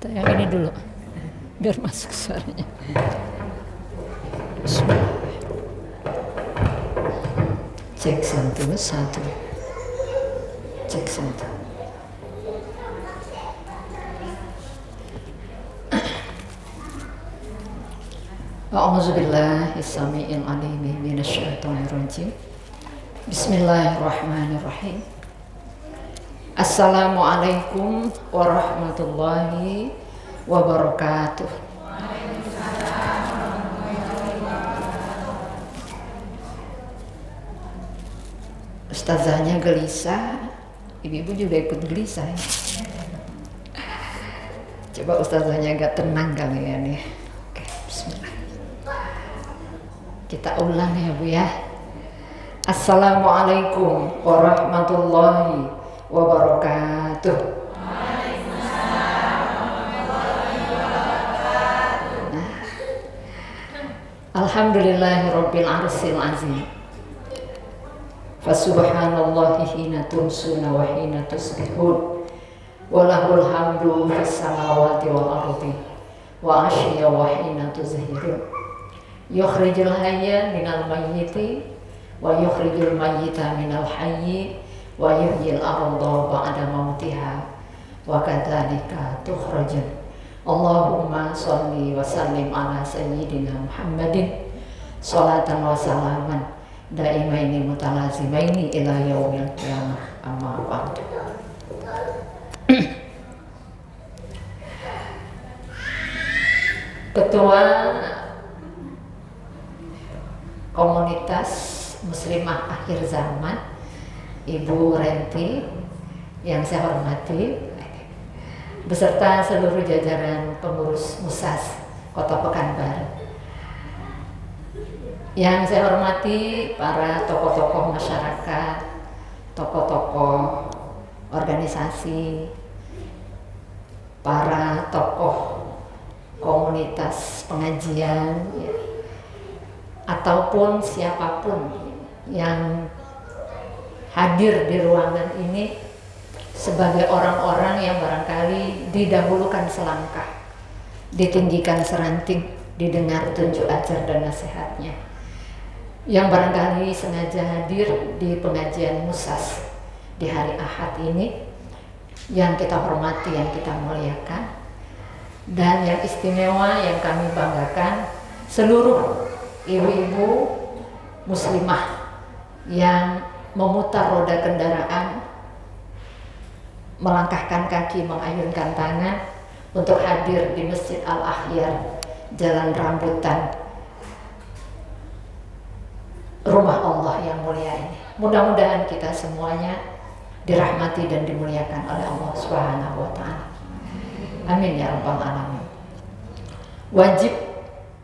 Yang ini dulu, biar masuk suaranya. Bismillah. Cek satu. Cek satu. A'udzubillahi samii'il 'aliim minasyaitonir rajim. Bismillahirrahmanirrahim. Assalamualaikum warahmatullahi wabarakatuh. Ustazahnya gelisah, ibu-ibu juga ikut gelisah ya. Coba ustazahnya agak tenang kali ya nih. Oke, bismillah. Kita ulang ya Bu ya. Assalamualaikum warahmatullahi wabarakatuh. Nah, alhamdulillahirabbil arsyil azim. Fasubhanallahi hina tumsuna wa hina tusbihun. Walahul hamdu fis samawati wal ardi wa ashiya wa hina tuzhirun. Yukhrijul hayya minal mayyiti wa yukhrijul mayyita minal hayyi wa yuhyil arda ba'da mautiha wa kadzalika tukhrajun. Allahumma shalli wa sallim ala sayyidina Muhammadin sholatan wa salaman daimaini mutalazimaini ila yaumil qiyamah, amma ba'du. Ketua Komunitas Muslimah Akhir Zaman, Ibu Renti yang saya hormati, beserta seluruh jajaran pengurus Musas Kota Pekanbaru. Yang saya hormati para tokoh-tokoh masyarakat, tokoh-tokoh organisasi, para tokoh komunitas pengajian ya, ataupun siapapun yang hadir di ruangan ini sebagai orang-orang yang barangkali didahulukan selangkah, ditinggikan seranting, didengar tunjuk ajar dan nasihatnya, yang barangkali sengaja hadir di pengajian Musas di hari Ahad ini, yang kita hormati, yang kita muliakan, dan yang istimewa yang kami banggakan, seluruh ibu-ibu muslimah yang memutar roda kendaraan, melangkahkan kaki, mengayunkan tangan untuk hadir di Masjid Al-Akhyar, Jalan Rambutan, rumah Allah yang mulia ini. Mudah-mudahan kita semuanya dirahmati dan dimuliakan oleh Allah Subhanahu wa Ta'ala. Amin ya rabbal alamin. Wajib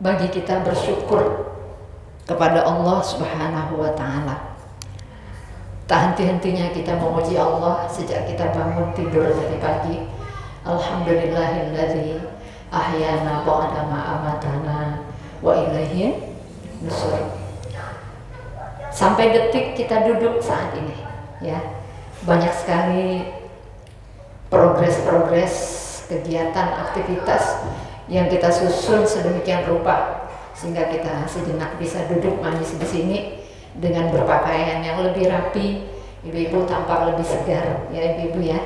bagi kita bersyukur kepada Allah Subhanahu wa Ta'ala. Tak henti-hentinya kita memuji Allah sejak kita bangun tidur dari pagi. Alhamdulillahilladzi ahyana ba'da ma amatana wa ilaihi nusyur. Sampai detik kita duduk saat ini ya. Banyak sekali progres kegiatan, aktivitas yang kita susun sedemikian rupa sehingga kita sejenak bisa duduk manis di sini dengan berpakaian yang lebih rapi, ibu-ibu tampak lebih segar ya ibu-ibu ya.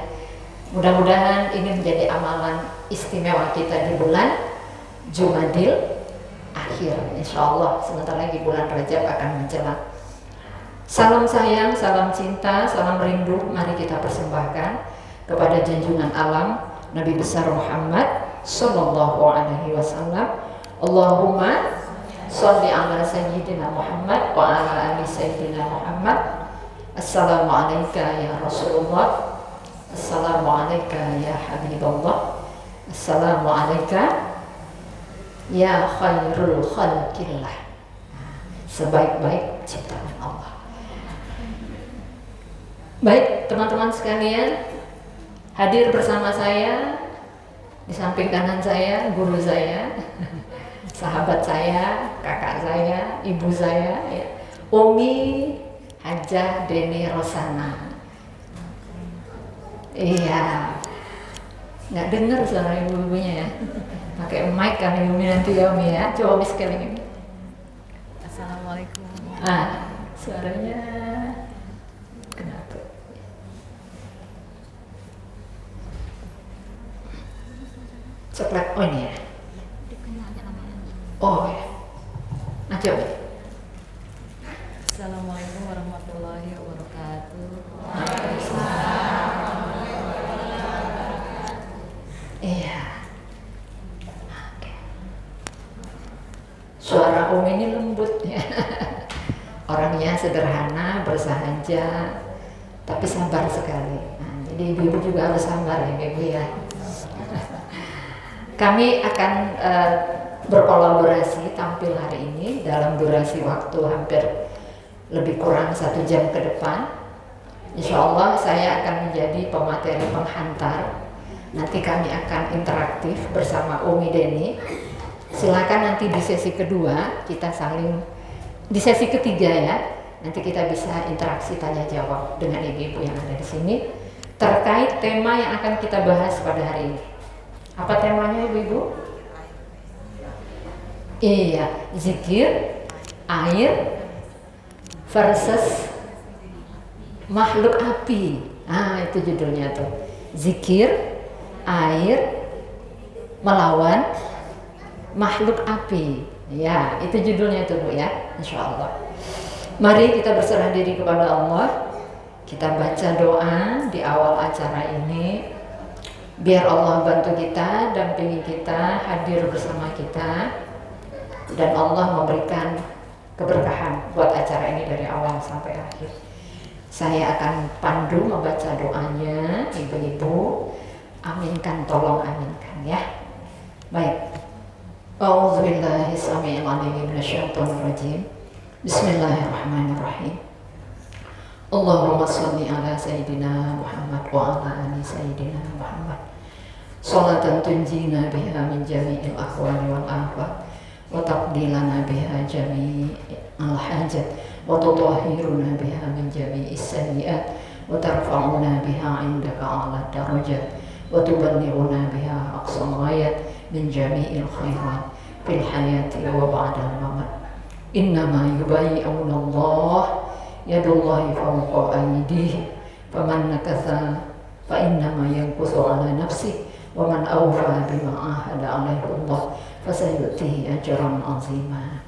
Mudah-mudahan ini menjadi amalan istimewa kita di bulan Jumadil Akhir. Insya Allah sebentar lagi bulan Rajab akan menjelang. Salam sayang, salam cinta, salam rindu mari kita persembahkan kepada junjungan alam Nabi besar Muhammad sallallahu alaihi wasallam. Allahumma sholli ala sayyidina Muhammad wa ala ali sayyidina Muhammad. Assalamu alayka ya Rasulullah. Assalamu alayka ya Habibullah. Assalamu alayka ya khairul khalqillah. Sebaik-baik ciptaan Allah. Baik teman-teman sekalian, hadir bersama saya, di samping kanan saya, guru saya, sahabat saya, kakak saya, ibu saya, ya. Umi Hajah Deni Rosana. Iya, Nggak dengar suara ibu-ibunya ya. Pakai mic kan Umi nanti ya Umi ya. Coba Umi sekali ini. Assalamualaikum. Suaranya kenapa? Coklat, oh ini ya. Oh ya. Nah coba. Assalamualaikum warahmatullahi wabarakatuh. Iya. Oke. Suara Umi ini lembut ya. Orangnya sederhana, bersahaja, tapi sabar sekali. Nah, jadi ibu-ibu juga harus sabar ya ibu ya. Kami akan berkolaborasi tampil hari ini dalam durasi waktu hampir lebih kurang 1 jam ke depan. Insya Allah saya akan menjadi pemateri penghantar. Nanti kami akan interaktif bersama Umi Deni. Silakan nanti di sesi kedua kita saling, di sesi ketiga ya, nanti kita bisa interaksi tanya jawab dengan ibu-ibu yang ada di sini terkait tema yang akan kita bahas pada hari ini. Apa temanya ibu-ibu? Iya, zikir, air versus makhluk api. Itu judulnya tuh. Zikir, air melawan makhluk api. Ya, itu judulnya itu Bu ya, insya Allah. Mari kita berserah diri kepada Allah. Kita baca doa di awal acara ini. Biar Allah bantu kita, dampingi kita, hadir bersama kita. Dan Allah memberikan keberkahan buat acara ini dari awal sampai akhir. Saya akan pandu membaca doanya, ibu-ibu. Aminkan, tolong aminkan ya. Baik. A'udzubillahi samii'il 'aliim minasyaitonir rajiim. Bismillahirrahmanirrahim. Allahumma shalli ala sayyidina Muhammad wa ala ali sayyidina Muhammad. Shalatan tunjina biha min jami'il ahwali wal afat wa taqdilana biha jami'al hajat wa tutahhiruna biha min jami'is sayyi'at wa tarfa'una biha 'indaka 'ala darajat wa tuballighuna biha aqsal ghayat min jami'il khairat fil hayati wa ba'dal mamat. Innama yubayyi'una Allah yadullahi fawqa aydihim faman nakatha fa innama yankusu ala nafsihi wa man awfa bima ahada alaihi Allah fasayutihi ajran azima.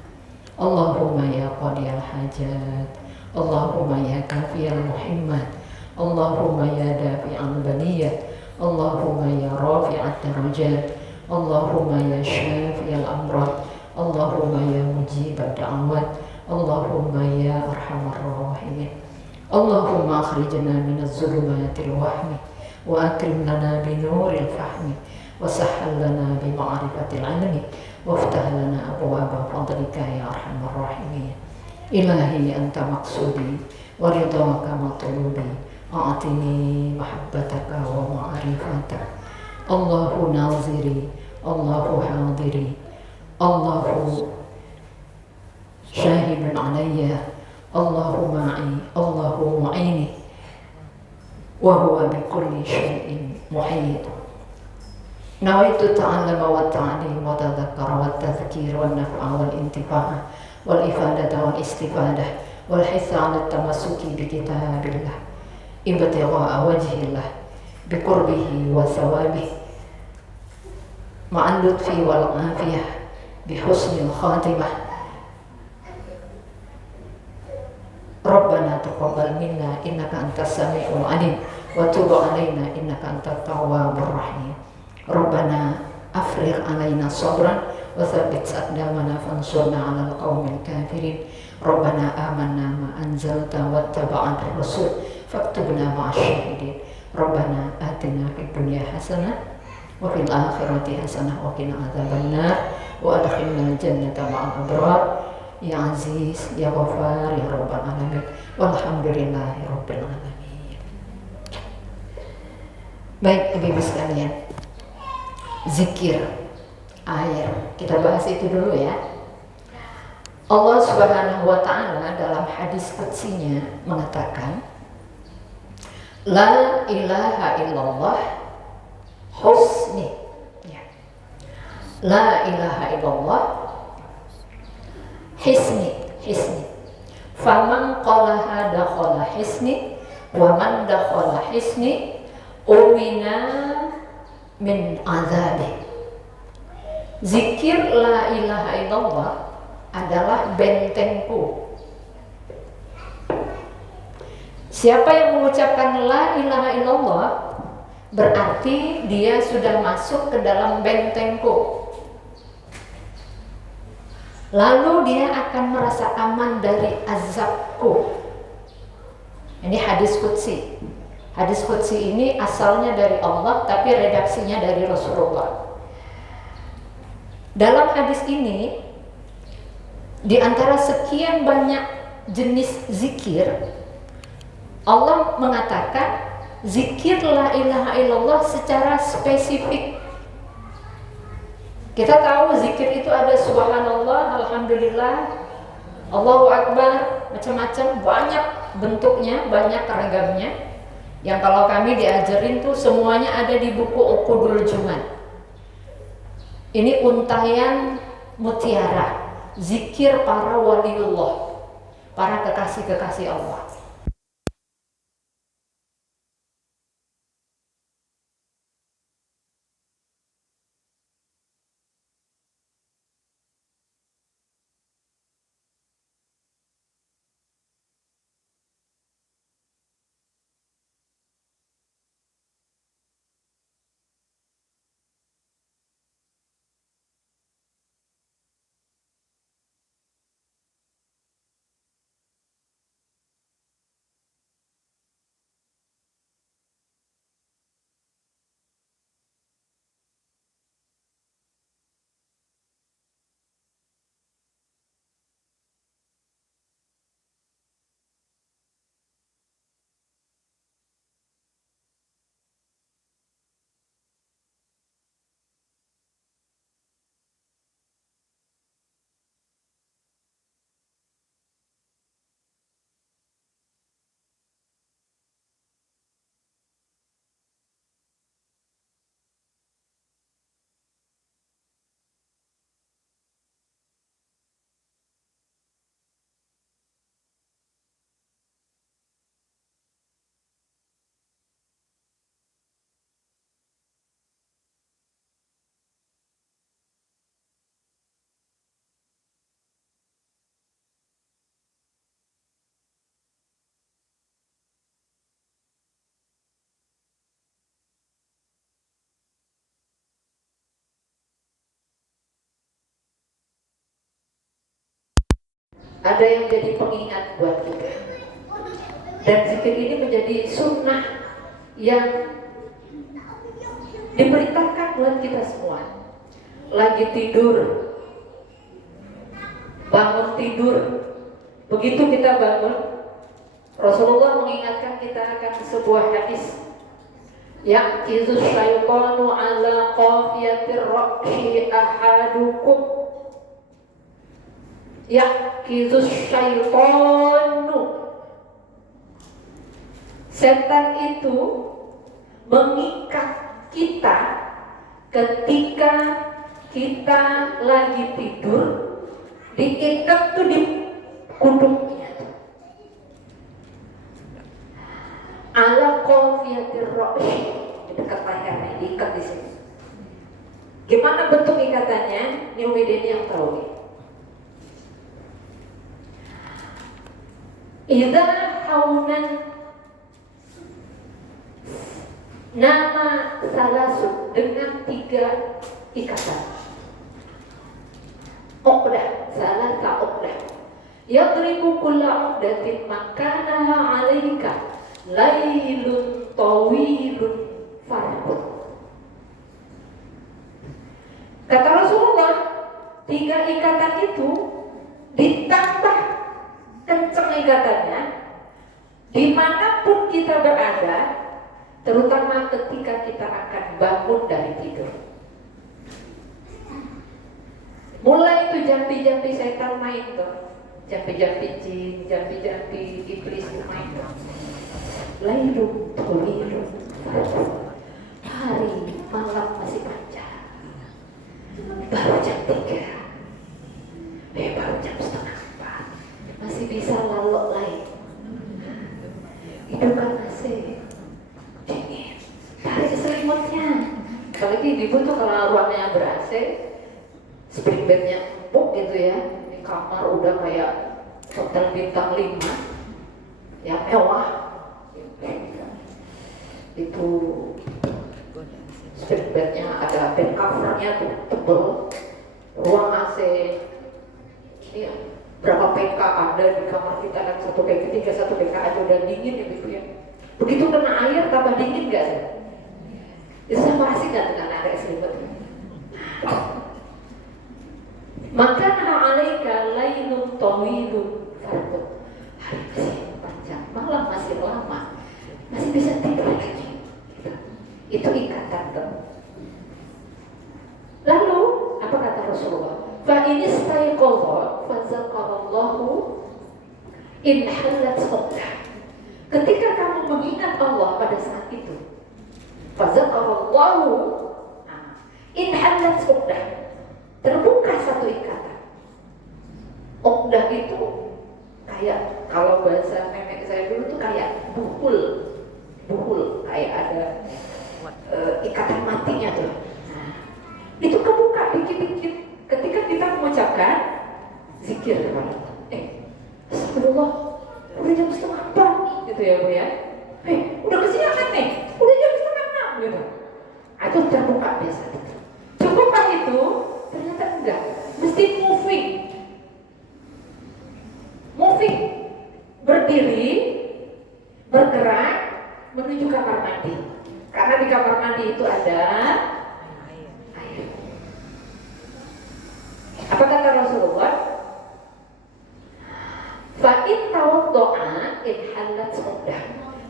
Allahumma ya qadiyal hajat, Allahumma ya kafiyal muhimmat, Allahumma ya dafi'al baliyat, Allahumma ya rafi'at darajat, Allahumma ya syafiyal amrad, Allahumma ya mujibad da'awat, Allahumma ya arhamar rahimin. Allahumma akhrijna minaz zulumatil wahmi wa akrim lana binuril fahmi wa sahhal lana bi ma'rifatil ilmi waftah lana abwaaba fadlika ya arhamar rahimin. Ilahi anta maqsudi wa ridhaka matlubi a'tini mahabbataka wa ma'rifataka. Allahu naziri, Allahu hadiri, Allahu syahidun alayya, Allahu ma'i, Allahu mu'ini, wa huwa bi kulli syai'in muhit. Nawaitu ta'allama wa ta'lim wa tadhakkara wa tadhkir wa naf'a wal intifa'a wal ifadata wal istifadah wal hitha 'ala tamassuki bi kitabillah ibtigha'a wajhillah bi qurbihi wa thawabihi ma'al lutfi wal afiyah bi husnil khatimah. Rabbana taqabbal minna innaka antas sami'ul 'alim wa tub 'alaina innaka antat tawwabur rahim. Rabbana afrigh 'alaina sabran wa tsabbit aqdamana fansurna 'alal qaumil kafirin. Rabbana amanna ma anzalta wattaba'na ar-rasul faktubna ma'asy syahidin. Rabbana atina fid dunya hasanah wa fil akhirati hasanah wa qina adzabannar wa adkhilna jannata ma'al abrar. Ya Aziz, Ya Ghafar, Ya Rabbal Alamin. Walhamdulillahi Rabbil Alamin. Baik ibu-ibu sekalian, zikir, air, kita bahas itu dulu ya. Allah Subhanahu wa Ta'ala dalam hadis qutsinya mengatakan, La ilaha illallah La ilaha illallah hisni. Faman qalaha dakhala hisni wa man dakhala hisni umina min azabi. Zikir la ilaha illallah adalah bentengku. Siapa yang mengucapkan la ilaha illallah berarti dia sudah masuk ke dalam bentengku. Lalu dia akan merasa aman dari azabku. Ini hadis qudsi. Hadis qudsi ini asalnya dari Allah tapi redaksinya dari Rasulullah. Dalam hadis ini, di antara sekian banyak jenis zikir, Allah mengatakan zikir la ilaha illallah secara spesifik. Kita tahu zikir itu ada subhanallah, alhamdulillah, Allahu akbar, macam-macam, banyak bentuknya, banyak ragamnya. Yang kalau kami diajarin tuh semuanya ada di buku Uqudul Juman. Ini untayan mutiara, zikir para waliullah, para kekasih-kekasih Allah. Ada yang jadi pengingat buat kita. Dan zikir ini menjadi sunnah yang diperintahkan buat kita semua. Lagi tidur, bangun tidur, begitu kita bangun, Rasulullah mengingatkan kita akan sebuah hadis. Yaqizu syaitanu ala qafiyatir raqshi ahadukum. Yaqizu syaitanu, setan itu mengikat kita ketika kita lagi tidur, diikat tuh di kuduknya, ala qafiyatir raqshi, di dekat lehernya, diikat di sini. Gimana bentuk ikatannya? Ini Umideni yang tahu nih. Idza haunan nama salasu, dengan 3 ikatan. Uqdah, salasa uqdah. Yadribu kulla uqdatin makanaha 'alaika lailun tawilun farqun. Kata Rasulullah, 3 ikatan itu ditambah kenceng ikatannya dimanapun kita berada, terutama ketika kita akan bangun dari tidur. Mulai itu jampi-jampi setan main tuh, jampi-jampi jin, jampi-jampi iblis main tuh. Lailun tawilun, hari malam masih panjang, Apalagi ibu tuh kalau ruangannya ber-AC, spring bednya empuk gitu ya, di kamar udah kayak hotel bintang 5 yang mewah. Itu spring bednya ada bed covernya tuh tebel, ruang AC ini berapa PK ada di kamar kita kan, 1 PK 3, 1 PK aja udah dingin ya gitu ya. Begitu kena air tambah dingin gak sih? Itu sama asik gak dengan air selimut? Maka alaika lailun tawilun fardun. Hari masih panjang, malam masih lama, masih bisa tidur lagi. Itu ikatan tuh. Lalu apa kata Rasulullah? Fa in istayqadha fa zakarallahu in halat uqdah. Ketika kamu mengingat Allah pada saat itu, fa zakarallahu in halat uqdah. Terbuka satu ikatan. Uqdah itu kayak kalau bahasa nenek saya dulu tuh kayak buhul, kayak ada ikatan matinya tuh. Nah, itu kebuka dikit-dikit ketika kita mengucapkan zikir kepada Allah. Astagfirullah, udah jam 5:30 gitu ya Bu ya. Udah kesiangan nih, udah jam 5:30 gitu. Itu terbuka biasa. Cukupkah itu? Ternyata enggak. Mesti moving, berdiri, bergerak menuju kamar mandi. Karena di kamar mandi itu ada air. Apa kata Rasulullah? Fa in tawaddo'a in halat uqdah.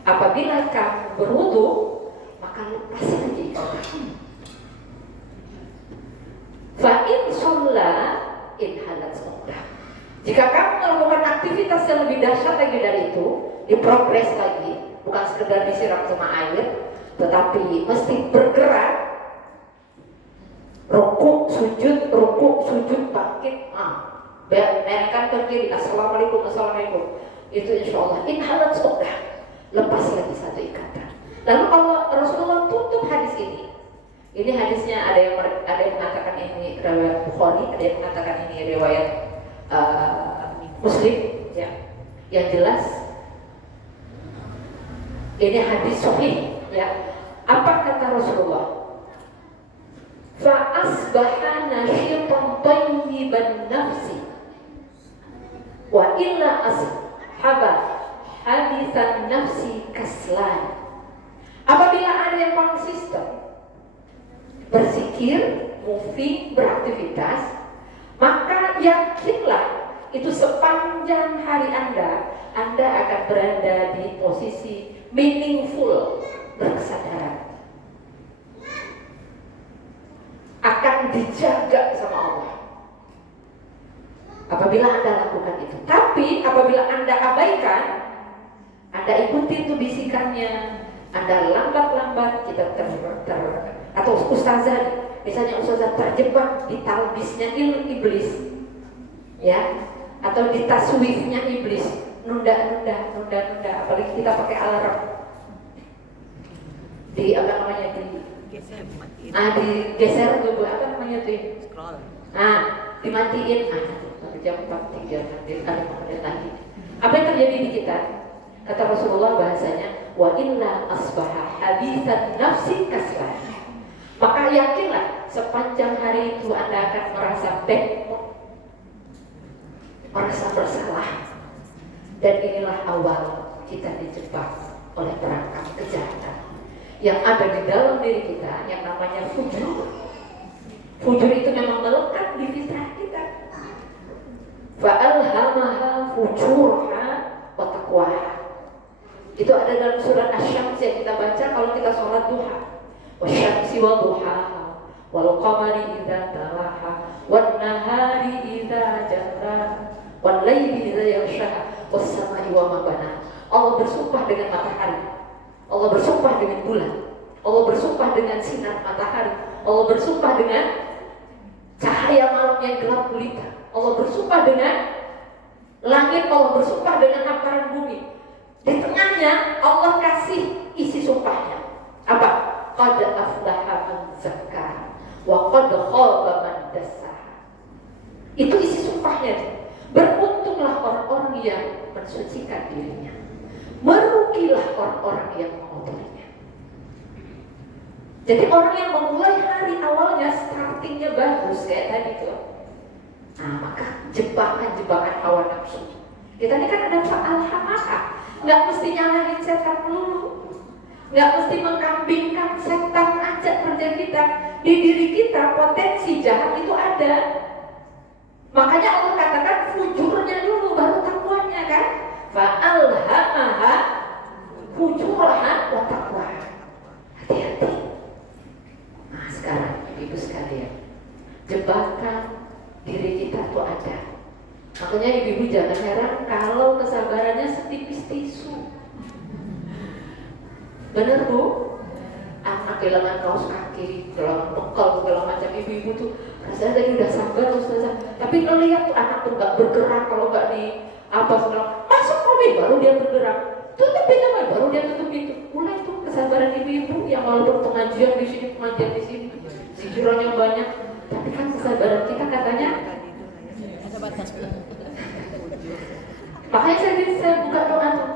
Apabila kamu berwudu, maka lepas saja iqdah. Fa in shalla in halat uqdah. Jika kamu melakukan aktivitas yang lebih dahsyat lagi dari itu, diprogres lagi, bukan sekedar disiram sama air, tetapi mesti bergerak, rukuk, sujud, bangkit, menaikkan kaki, assalamualaikum, itu insya Allah in halat uqdah, lepas lagi satu ikatan. Lalu Allah Rasulullah tutup hadis ini. Ini hadisnya ada yang mengatakan ini riwayat Bukhari, ada yang mengatakan ini riwayat Muslim, ya. Yang jelas ini hadis sahih, ya. Apa kata Rasulullah? Fa asbaha nasyitan thayyiban nafsi wa illa ashaba hadithan nafsi kaslan. Apabila ada yang konsisten berzikir, moving, beraktivitas, maka yakinlah itu sepanjang hari Anda akan berada di posisi meaningful, berkesadaran, akan dijaga sama Allah apabila Anda lakukan itu. Tapi apabila Anda abaikan, Anda ikuti itu bisikannya, Anda lambat-lambat, kita atau ustazah, misalnya ustazah terjebak di talbisnya iblis, ya, atau di taswifnya iblis, nunda, apalagi kita pakai alarm di apa namanya digeser tuh apa namanya tuh, dimatiin, sampai jam 4:03 nanti ada kemudian lagi. Apa yang terjadi di kita? Kata Rasulullah bahasanya, wa illa asbaha haditsan nafsi kaslan. Maka yakinlah sepanjang hari itu Anda akan merasa bad, merasa bersalah. Dan inilah awal kita dijebak oleh perangkap kejahatan yang ada di dalam diri kita, yang namanya fujur. Fujur itu memang melekat di fitrah kita. Fa'alhamaha fujurha wa taqwaha. Itu ada dalam surat Asy-Syams yang kita baca kalau kita sholat duha. Wasyamsi wa duhaha wal qamari idza talaha wan nahari idza jallaha wal laili idza yaghshaha was samai wa ma banaha. Allah bersumpah dengan matahari, Allah bersumpah dengan bulan, Allah bersumpah dengan sinar matahari, Allah bersumpah dengan cahaya malam yang gelap gulita, Allah bersumpah dengan langit, Allah bersumpah dengan hamparan bumi. Di tengahnya Allah kasih isi sumpahnya. Apa? qad aflaha man zakkaha wa qad khaba man dassaha. Itu isi sumpahnya. Beruntunglah orang-orang yang mensucikan dirinya, merugilah orang-orang yang mengotorinya. Jadi orang yang memulai hari awalnya startingnya bagus kayak tadi tuh, nah maka jebakan-jebakan hawa nafsu. Kita ini kan ada fa'alhamaka, nggak mesti nyalahin setan dulu, nggak mesti mengkambingkan setan aja kerja kita. Di diri kita potensi jahat itu ada. Makanya Allah katakan fujurnya dulu baru takwanya kan. Fa'alhamaha fujuraha wa taqwaha. Hati-hati. Nah sekarang ibu sekalian, jebakan diri kita tuh ada. Makanya ibu-ibu jangan heran kalau kesabarannya setipis tisu. Bener Bu? Anak kehilangan kaos kaki, kehilangan bekal, segala macam. Ibu-ibu tuh rasanya tadi udah sabar Ustazah, tapi ngeliat tuh anak tuh gak bergerak kalau gak di apa segala. Masuk mobil baru dia bergerak, tutup pintu baru dia tutup pintu. Mulai tuh kesabaran ibu-ibu yang walaupun pengajian di sini, pengajian di sini, zikirannya banyak, tapi kan kesabaran kita katanya ada batas. Makanya saya buka doa tuh,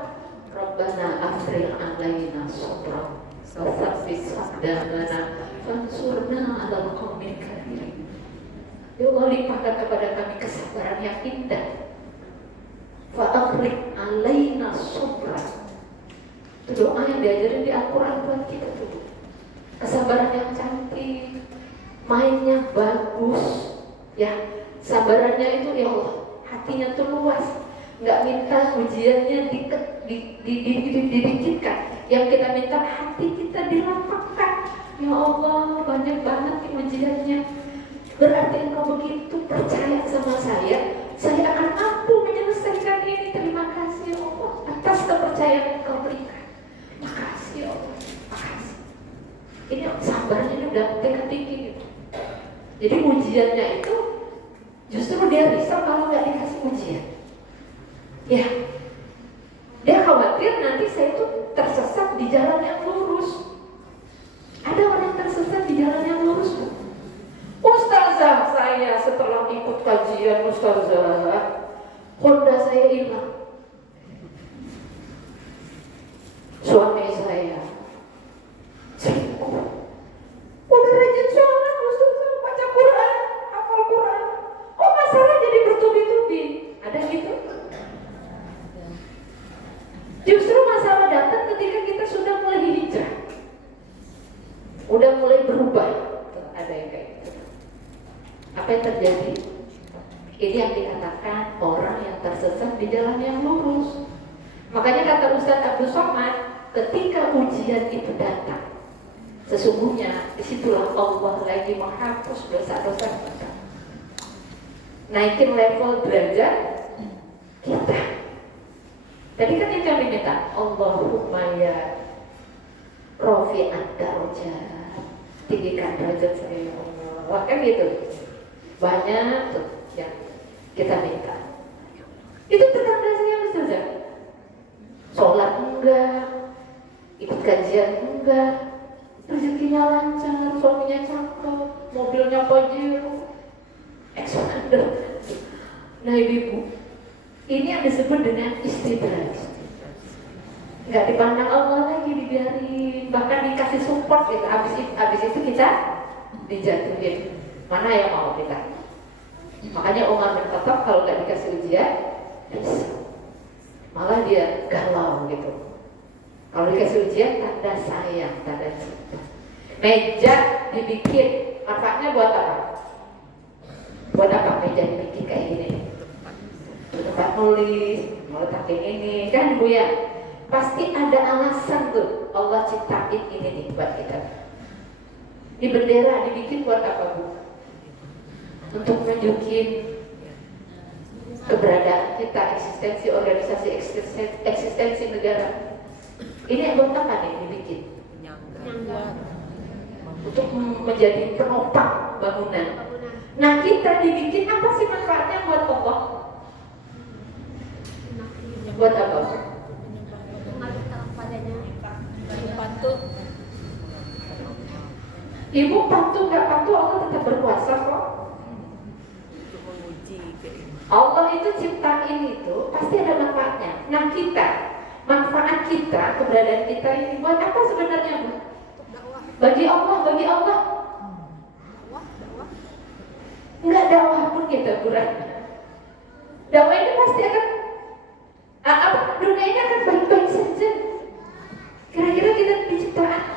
Rabbana afrigh alaina sabra Wasafis sadamana fansurna alal qawmil kafirin. Ya Allah, limpahkan kepada kami kesabaran yang indah. Fa'afrik alaina sabra. Itu doa yang diajarin di Al-Quran buat kita tuh. Kesabaran yang cantik, mainnya bagus, ya. Sabarannya itu ya Allah, hatinya tuh luas. Nggak minta ujiannya didikitkan. Yang kita minta hati kita dilapangkan. Ya Allah, banyak banget nih ujiannya. Berarti engkau begitu percaya sama saya akan mampu menyelesaikan ini. Terima kasih ya Allah atas kepercayaan yang engkau berikan. Makasih ya Allah, makasih. Ini sabarnya ini udah tingkat tinggi gitu. Jadi ujiannya itu justru dia risau kalau nggak dikasih ujian. Ya, dia khawatir nanti saya itu tersesat di jalan yang lurus. Ada orang tersesat di jalan yang lurus. Ustazah, saya setelah ikut kajian Ustazah, Honda saya hilang. Suami saya selingkuh. Udah rajin sholat Ustazah, baca Quran, hafal Quran. Oh masalah jadi bertubi-tubi. Ada gitu? Justru masalah datang ketika kita sudah mulai hijrah, udah mulai berubah. Ada yang kayak gitu. Apa yang terjadi? Ini yang dikatakan orang yang tersesat di jalan yang lurus. Makanya kata Ustaz Abdul Somad, ketika ujian itu datang, sesungguhnya disitulah Allah lagi menghapus dosa-dosa kita, naikin level derajat kita. Tadi kan yang kami minta, Allahumma ya Rafi'ad darajat, tinggikan derajat saya ya Allah. Wah kan gitu. Banyak tuh yang kita minta. Itu tetangga saya Ustazah. Sholat enggak, ikut kajian enggak, rezekinya lancar, suaminya cakep, mobilnya Pajero, Expander. Nah ibu, ini yang disebut dengan istidraj. Nggak dipandang Allah lagi, dibiarin, bahkan dikasih support gitu. Abis itu kita dijatuhin. Mana yang mau kita? Makanya Umar bin Khattab kalau nggak dikasih ujian, malah dia galau gitu. Kalau dikasih ujian, tanda sayang, tanda cinta. Meja dibikin, manfaatnya buat apa? Buat apa meja dibikin kayak gini? Tempat nulis, mau letakin ini, kan Bu ya? Pasti ada alasan tuh Allah ciptain ini nih buat kita. Di bendera dibikin buat apa Bu? Untuk menunjukin keberadaan kita, eksistensi organisasi, eksistensi negara. Ini buat apa nih dibikin? Untuk menjadi penopang bangunan. Nah kita dibikin apa sih manfaatnya buat Allah? Buat apa? Ibu patuh nggak patuh, Allah tetap berkuasa kok. Allah itu ciptain itu pasti ada manfaatnya. Nah kita, manfaat kita, keberadaan kita ini buat apa sebenarnya Bu? Bagi Allah, bagi Allah. Enggak dakwah pun kita kurang. Dakwah ini pasti akan dunia ini akan baik-baik saja. Kira-kira kita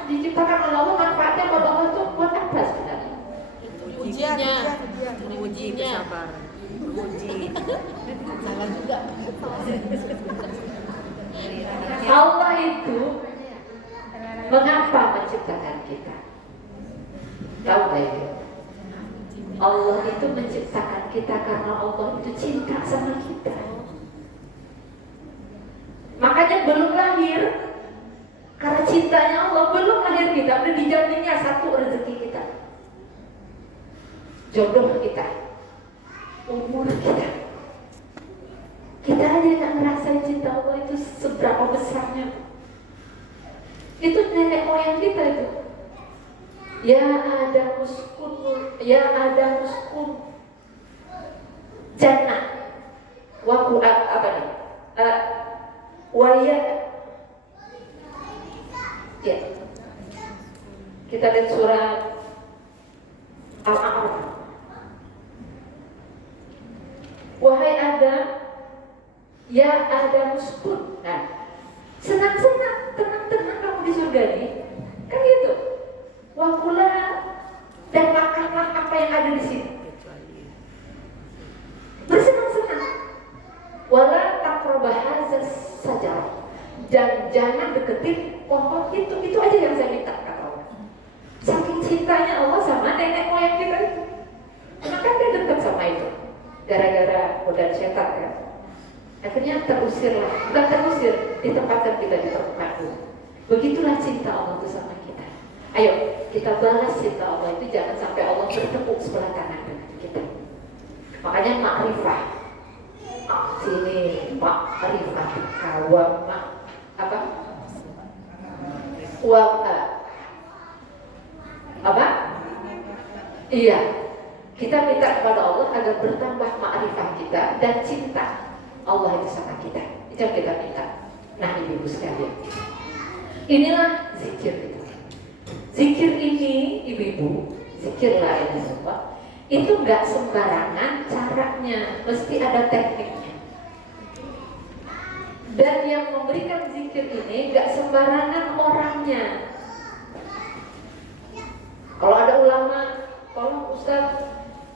diciptakan oleh Allah, manfaatnya kalau Allah itu buat apa sebenarnya? Ujinya, menguji kesabaran, menguji. Salah juga. Allah itu mengapa menciptakan kita? Tahu nggak itu? Allah itu menciptakan kita karena Allah itu cinta sama kita. Makanya belum lahir, karena cintanya Allah belum lahir kita, udah dijaminnya satu rezeki kita, jodoh kita, umur kita. Kita aja nggak ngerasain cinta Allah itu seberapa besarnya. Itu nenek moyang kita itu. Ya ada muskun jannah waku apa nih waya ya, kita lihat surat Al-A'raf. Wahai Adam, ya ada muskun. Nah, senang-senang, tenang-tenang kamu di surga ini, kan gitu. Wakula dan makanlah apa yang ada di sini. Bersenang-senang. Wala taqrabah hadzal sajarah. Dan jangan deketin pohon itu. Itu aja yang saya minta kata Allah. Saking cintanya Allah sama nenek moyang kita itu. Maka dia dekat sama itu. Gara-gara godaan setan kan. Akhirnya terusirlah. Bukan terusir, ditempatkan kita di tempat itu. Begitulah cinta Allah itu sama kita. Ayo kita balas cinta Allah itu, jangan sampai Allah bertepuk sebelah kanan dengan kita. Makanya makrifah. Sini makrifah kawam apa? Apa? Iya. Kita minta kepada Allah agar bertambah makrifah kita dan cinta Allah itu sama kita. Itu yang kita minta. Nah, ibu-ibu sekalian, inilah zikir itu. Zikir ini, ibu-ibu, zikir la ilaha illallah, itu nggak sembarangan caranya, mesti ada tekniknya. Dan yang memberikan zikir ini nggak sembarangan orangnya. Kalau ada ulama, tolong Ustaz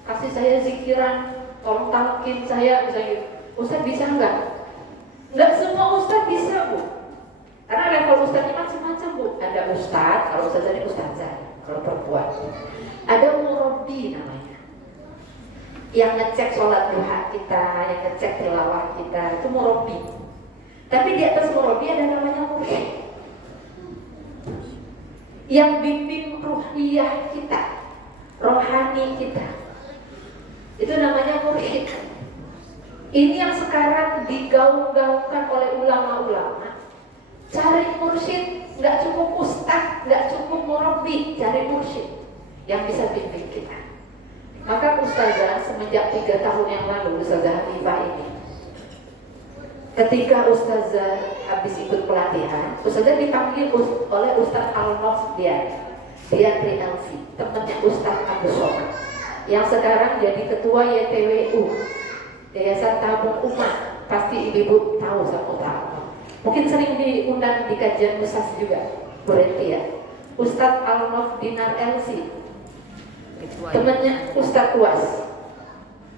kasih saya zikiran, tolong talqin saya, Ustaz bisa nggak? Nggak semua Ustaz bisa Bu. Karena level ustaznya macam-macam Bu. Ada ustaz, kalau ustazah ini ustazah, kalau perempuan. Ada murabbi namanya, yang ngecek sholat duha kita, yang ngecek tilawah kita, itu murabbi. Tapi di atas murabbi ada namanya mursyid, yang bimbing ruhiyah kita, rohani kita. Itu namanya mursyid. Ini yang sekarang digaung-gaungkan oleh ulama-ulama. Cari mursyid, nggak cukup ustaz, nggak cukup murabbi, cari mursyid yang bisa bimbing kita. Maka ustazah semenjak 3 tahun yang lalu, Ustazah Hanifah ini, ketika ustazah habis ikut pelatihan, ustazah dipanggil oleh Ustaz Al-Nof Diatri LC, temannya Ustaz Abdul Somad, yang sekarang jadi ketua YTWU, Yayasan Tabung Umat. Pasti ibu tahu sama tahu. Mungkin sering diundang di kajian Musas juga, berarti ya. Ustadz Al-Nof Dinar LC, temannya Ustadz Uas,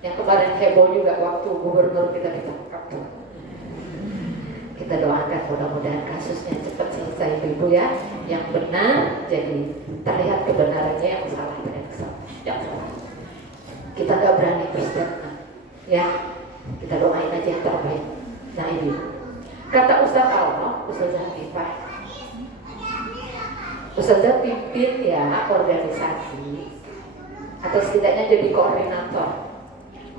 yang kemarin heboh juga waktu gubernur kita ditangkap tuh. Kita doakan mudah-mudahan kasusnya cepat selesai ibu ya. Yang benar jadi terlihat kebenarannya, yang salah yang salah. Kita gak berani berstatement, ya. Kita doain aja yang terbaik. Nah ibu, kata Ustadz Al-Nof, Ustazah Hanifah, Ustazah pimpin ya organisasi, atau setidaknya jadi koordinator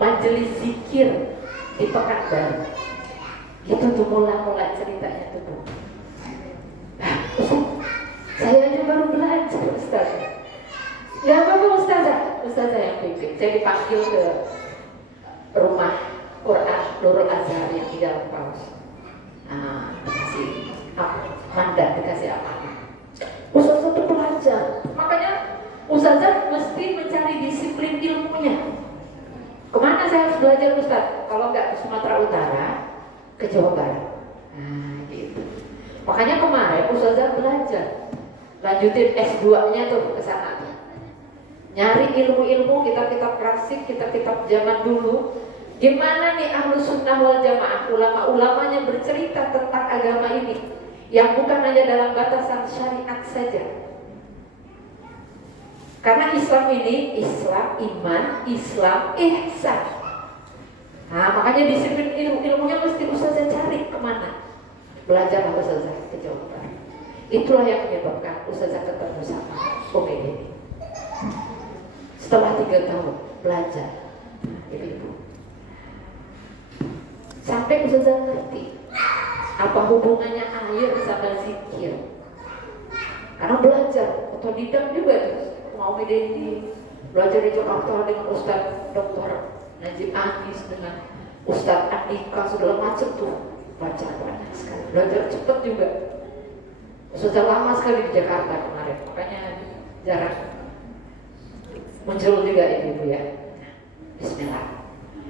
majelis zikir di Pekanbaru. Itu tuh mula-mula ceritanya tuh. Ustaz, saya aja baru belajar Ustaz. Ustazah yang pimpin. Saya dipanggil ke rumah Quran Nurul Azhar yang di Jalan Paus. Dikasih mandat, dikasih amanah. Ustazah itu belajar. Makanya Ustazah mesti mencari disiplin ilmunya. Kemana saya harus belajar Ustaz? Kalau nggak ke Sumatera Utara, ke Jawa Barat. Gitu. Makanya kemarin Ustazah belajar, lanjutin S2-nya tuh ke sana. Nyari ilmu-ilmu, kitab-kitab klasik, kitab-kitab zaman dulu. Gimana nih Ahlus Sunnah wal Jamaah, ulama-ulamanya bercerita tentang agama ini yang bukan hanya dalam batasan syariat saja. Karena Islam ini Islam, iman, Islam, ihsan. Makanya disiplin ilmunya mesti Ustazah cari kemana. Belajar Ustazah ke Jawa Barat. Itulah yang menyebabkan Ustazah ketemu sama Umi ini. Setelah 3 tahun belajar, ibu-ibu, sampai Ustazah ngerti apa hubungannya air sama zikir. Karena belajar, otodidak juga tuh. Mau Deni belajar di Jakarta dengan Ustaz Dr. Najib Anis, dengan Ustaz Andika, segala macam tuh. Baca banyak sekali, belajar cepat juga. Ustazah lama sekali di Jakarta kemarin, makanya jarang muncul juga ibu-ibu ya. Bismillah.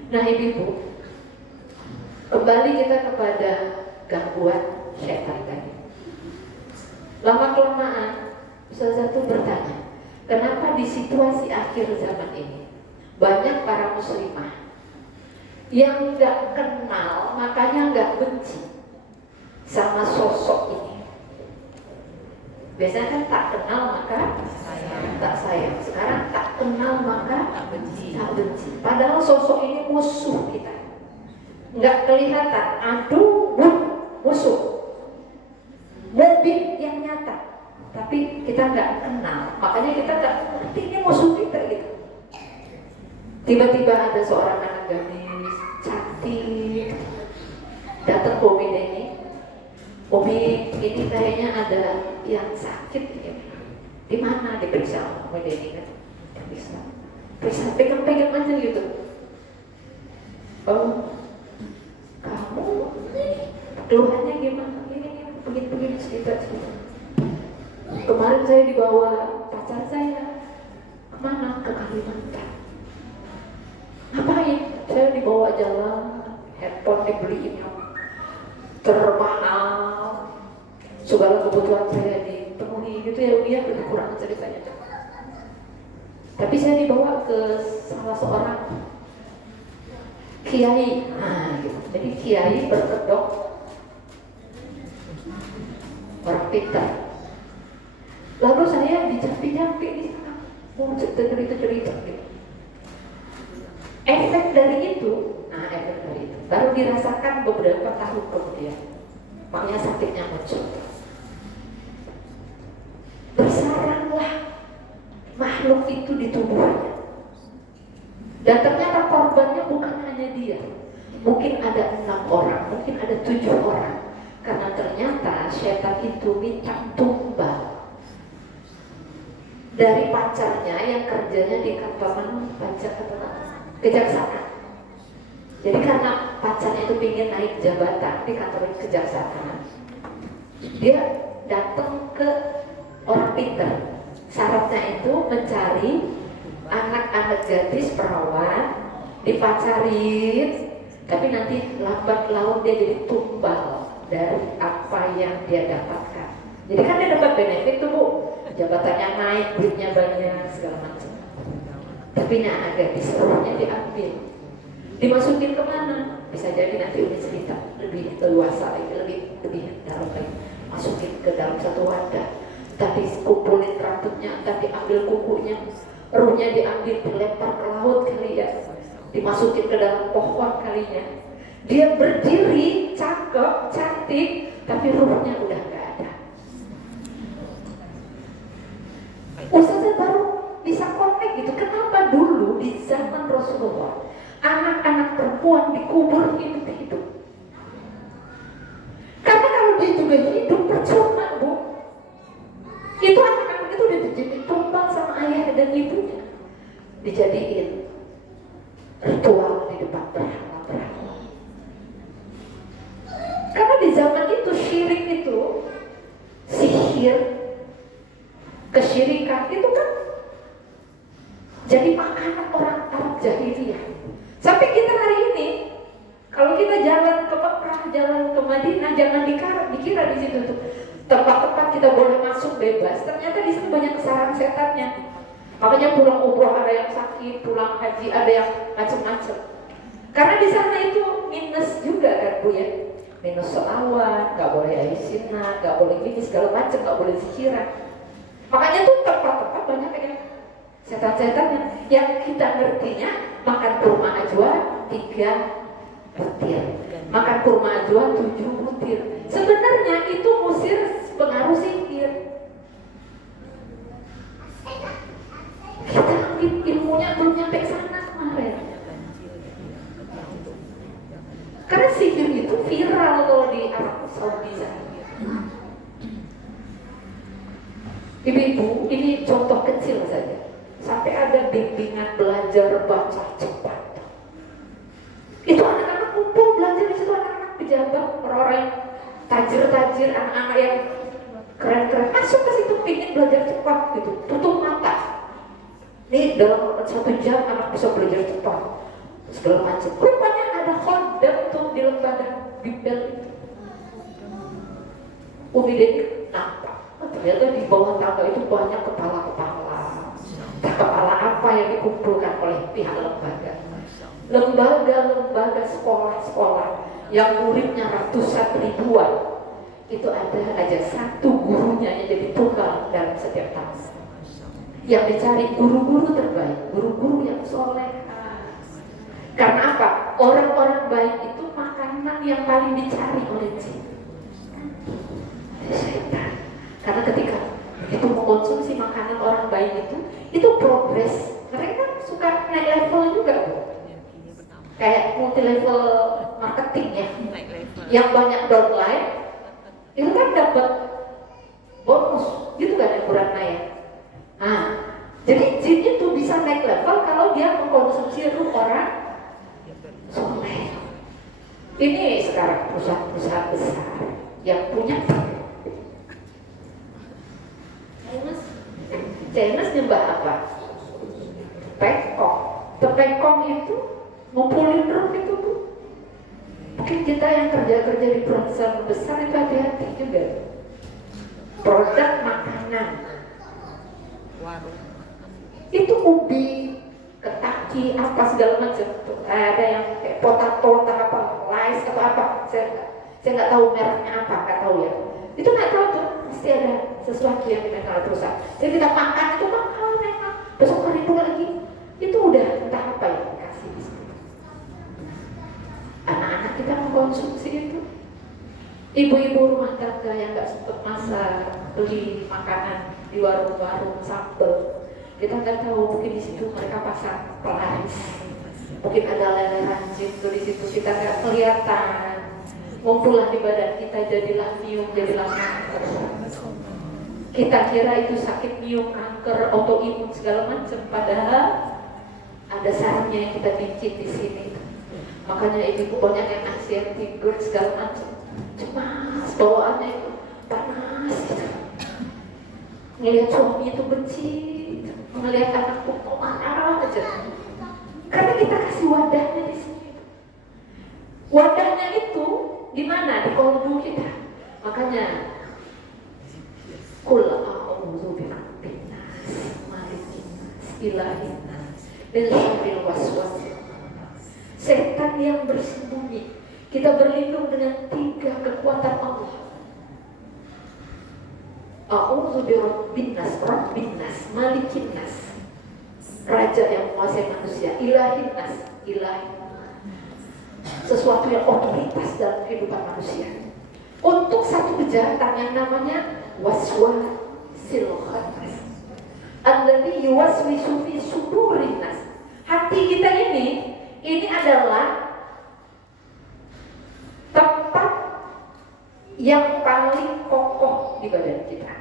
Nah ibu-ibu, kembali kita kepada gangguan syaitan tadi. Lama-kelamaan Ustazah tuh bertanya, kenapa di situasi akhir zaman ini banyak para muslimah yang nggak kenal, makanya nggak benci sama sosok ini. Biasanya kan tak kenal maka tak sayang. Sekarang tak kenal maka tak benci. Padahal sosok ini musuh kita. Nggak kelihatan, aduh, musuh. Mobil yang nyata, tapi kita nggak kenal. Makanya kita nggak ngerti ini musuh kita gitu. Tiba-tiba ada seorang anak gadis cantik datang ke Umi Deni. Umi, ini kayaknya ada yang sakit ya. Di mana? Diperiksa Umi Deni kan? Periksa, pegang-pegang aja gitu. Oh, kamu keluhannya gimana? Ini begini cerita. Kemarin saya dibawa pacar saya kemana? Ke Kalimantan. Ngapain? Saya dibawa jalan, handphone dibeliin yang termahal, segala kebutuhan saya dipenuhi gitu ya. Dia lebih kurang ceritanya. Tapi saya dibawa ke salah seorang kiai. Gitu. Jadi kiai berkedok orang pintar. Lalu saya dijampi-jampi di sana, mau cerita-cerita gitu. Efek dari itu baru dirasakan beberapa tahun kemudian. Makanya sakitnya muncul. Bersaranglah makhluk itu di tubuhnya. Dan ternyata korbannya bukan hanya dia. Mungkin ada 6 orang, mungkin ada 7 orang. Karena ternyata setan itu minta tumbal dari pacarnya yang kerjanya di kantor pajak atau kejaksaan. Jadi karena pacarnya itu ingin naik jabatan di kantor kejaksaan, dia datang ke orang pintar. Syaratnya itu mencari anak-anak gadis perawan, dipacarin, tapi nanti lambat laun dia jadi tumbal dari apa yang dia dapatkan. Jadi kan dia dapat benefit tuh Bu, jabatannya naik, duitnya banyak, segala macam. Tapi anak gadis seluruhnya diambil, dimasukin kemana? Bisa jadi nanti udah cerita lebih leluasa lagi, lebih dalam lagi. Masukin ke dalam satu wadah, tadi kumpulin rambutnya, tadi ambil kukunya, ruhnya diambil, dilempar ke laut kali ya, dimasukin ke dalam pohon kalinya. Dia berdiri, cakep, cantik, tapi ruhnya udah gak ada. Ustazah baru bisa connect gitu. Kenapa dulu di zaman Rasulullah anak-anak perempuan dikubur hidup-hidup? Karena kalau dia juga hidup percuma Bu. Itu anak-anak itu udah jadi tumbal sama ayah dan ibunya. dijadiin ritual di depan berhala-berhala. Karena di zaman itu syirik itu, sihir, kesyirikan itu kan jadi makanan orang Arab jahiliyah. Sampai kita hari ini, kalau kita jalan ke Mekah, jalan ke Madinah, jangan dikira di situ tuh tempat-tempat kita boleh masuk bebas. Ternyata di situ banyak sarang setannya. Makanya pulang umroh ada yang sakit, pulang haji ada yang macam-macam. Karena di sana itu minus juga kan Bu ya, minus selawat, nggak boleh aisyina, nggak boleh ini segala macam, nggak boleh zikiran. Makanya tuh tempat-tempat banyak kayak setan-setannya. Yang kita ngertinya makan kurma ajwa 3 butir, makan kurma ajwa 7 butir. Sebenarnya itu musir pengaruh sihir. Kita ambil ilmunya belum nyampe sana kemarin. Karena sihir itu viral kalau di Arab Saudi sana. Ibu-ibu, ini contoh kecil saja. Sampai ada bimbingan belajar baca cepat. Itu anak-anak kumpul belajar di situ, anak-anak pejabat, orang-orang tajir-tajir, anak-anak yang keren-keren masuk ke situ ingin belajar cepat gitu, tutup mata. Nih dalam 1 jam anak bisa belajar cepat, segala macam. Rupanya ada khodam tuh di lembaga bimbel itu. Umi Deni nampak, ternyata di bawah tangga itu banyak kepala-kepala. Kepala apa yang dikumpulkan oleh pihak lembaga? Lembaga sekolah-sekolah yang muridnya ratusan ribuan. Itu ada aja 1 gurunya yang jadi tunggal dalam setiap tahun. Yang dicari guru-guru terbaik, guru-guru yang soleh. Karena apa? Orang-orang baik itu makanan yang paling dicari oleh jin. Setan. Karena ketika itu mengkonsumsi makanan orang baik itu progres. Mereka suka naik level juga, Bu. Kayak multi level marketing ya. Yang banyak downline itu kan dapat bonus, gitu kan yang Burana ya. Nah, jadi jin itu bisa naik level kalau dia mengkonsumsi ruh orang soleh. Ini sekarang perusahaan-perusahaan besar yang punya Chinese nyembah apa? Pekong. Pekong itu ngumpulin ruh itu Bu. Mungkin kita yang kerja-kerja di perusahaan besar itu hati-hati juga. Produk makanan itu ubi, ketaki, apa segala macam. Ada yang kayak potato, apa, rice atau apa. Saya nggak tahu mereknya apa, nggak tahu ya. Itu nggak tahu tuh, pasti ada sesuatu yang dikenal perusahaan. Jadi kita makan itu mahal memang. Besok hari itu lagi, itu udah entah apa yang dikasih di situ. Anak-anak kita mengkonsumsi itu. Ibu-ibu rumah tangga yang nggak sempat masak, beli makanan di warung-warung sambal. Kita nggak tahu, mungkin di situ mereka pasang pelaris. Mungkin ada lele ranjit tuh di situ, kita nggak kelihatan. Ngumpullah di badan kita, jadilah mium, jadilah kanker. Kita kira itu sakit mium, kanker, autoimun segala macam. Padahal ada sarangnya yang kita bincit di sini. Makanya ibu banyak yang ngasih tidur segala macam. Cemas, bawaannya itu panas gitu. Ngelihat suami itu benci, ngelihat anakku kok marah aja. Karena kita kasih wadahnya di sini. Wadahnya itu di mana? Di kolbu kita. Makanya Qul a'udzu birabbin nas, malikin nas, ilahin nas, min syarril waswasil. Setan yang bersembunyi. Kita berlindung dengan 3 kekuatan Allah. A'udzu birabbin nas, rabbin nas, malikin nas. Raja yang menguasai manusia, ilahin nas, ilahin. Sesuatu yang otoritas dalam kehidupan manusia. Untuk satu kejahatan yang namanya waswasil khannas, alladzi yuwaswisu fi sudurin nas. Hati kita ini adalah tempat yang paling kokoh di badan kita.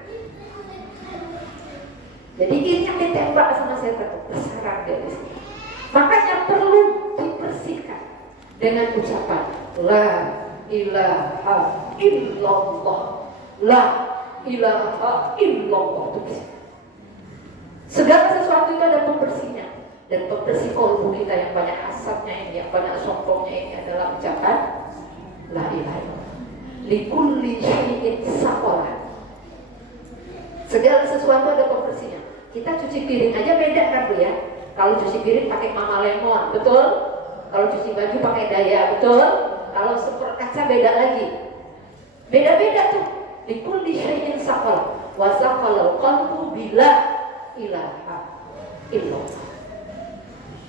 Jadi ini yang ditembak sama setan itu bersarang dari sini. Makanya perlu dibersihkan dengan ucapan La ilaha illallah, La ilaha illallah. Segala sesuatu itu ada pembersihnya. Dan pembersih kolbu kita yang banyak asapnya ini, yang banyak sombongnya ini adalah ucapan La ilaha illallah. Likulli syai'in saqalah. Segala sesuatu ada pembersihnya. Kita cuci piring aja beda kan Bu ya. Kalau cuci piring pakai Mama Lemon, betul? Kalau cuci baju pakai Daya, betul? Kalau semprot kaca beda lagi. Beda-beda tuh. Likulli syai'in saqalah. Wa saqalal qalbu bila ilaha illallah.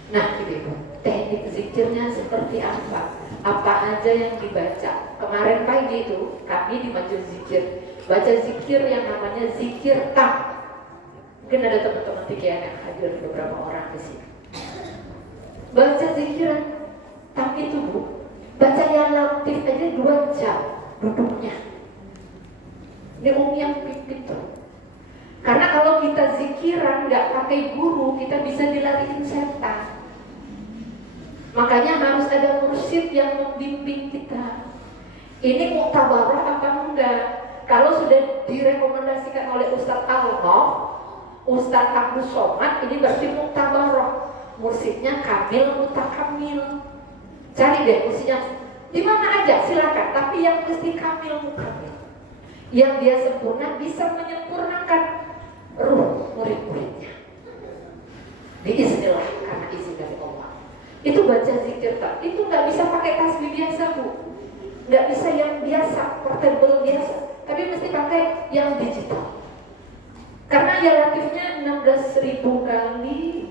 Nah, Ibu, teknik zikirnya seperti apa? Apa aja yang dibaca? Kemarin pagi itu kami di majelis zikir baca zikir yang namanya zikir tam. Mungkin ada teman-teman TKN yang hadir, beberapa orang di sini. Baca zikir tam itu Bu, baca yang latif aja 2 jam duduknya. Ini yang pipit tuh. Karena kalau kita zikiran nggak pakai guru, kita bisa dilariin setan. Makanya harus ada mursyid yang membimbing kita. Ini muktabarah apa enggak? Kalau sudah direkomendasikan oleh Ustadz Al-Nof, Ustadz Abdus Somad, ini berarti muktabarah. Mursyidnya Kamil Mutakamil. Cari deh mursyidnya di mana aja silakan, tapi yang mesti Kamil Mutakamil. Yang dia sempurna bisa menyempurnakan ruh murid-muridnya. Biiznillah, karena izin dari Allah. Itu baca zikir tak, itu nggak bisa pakai tasbih biasa Bu, nggak bisa yang biasa, portable biasa, tapi mesti pakai yang digital. Karena ya latifnya 16.000 kali,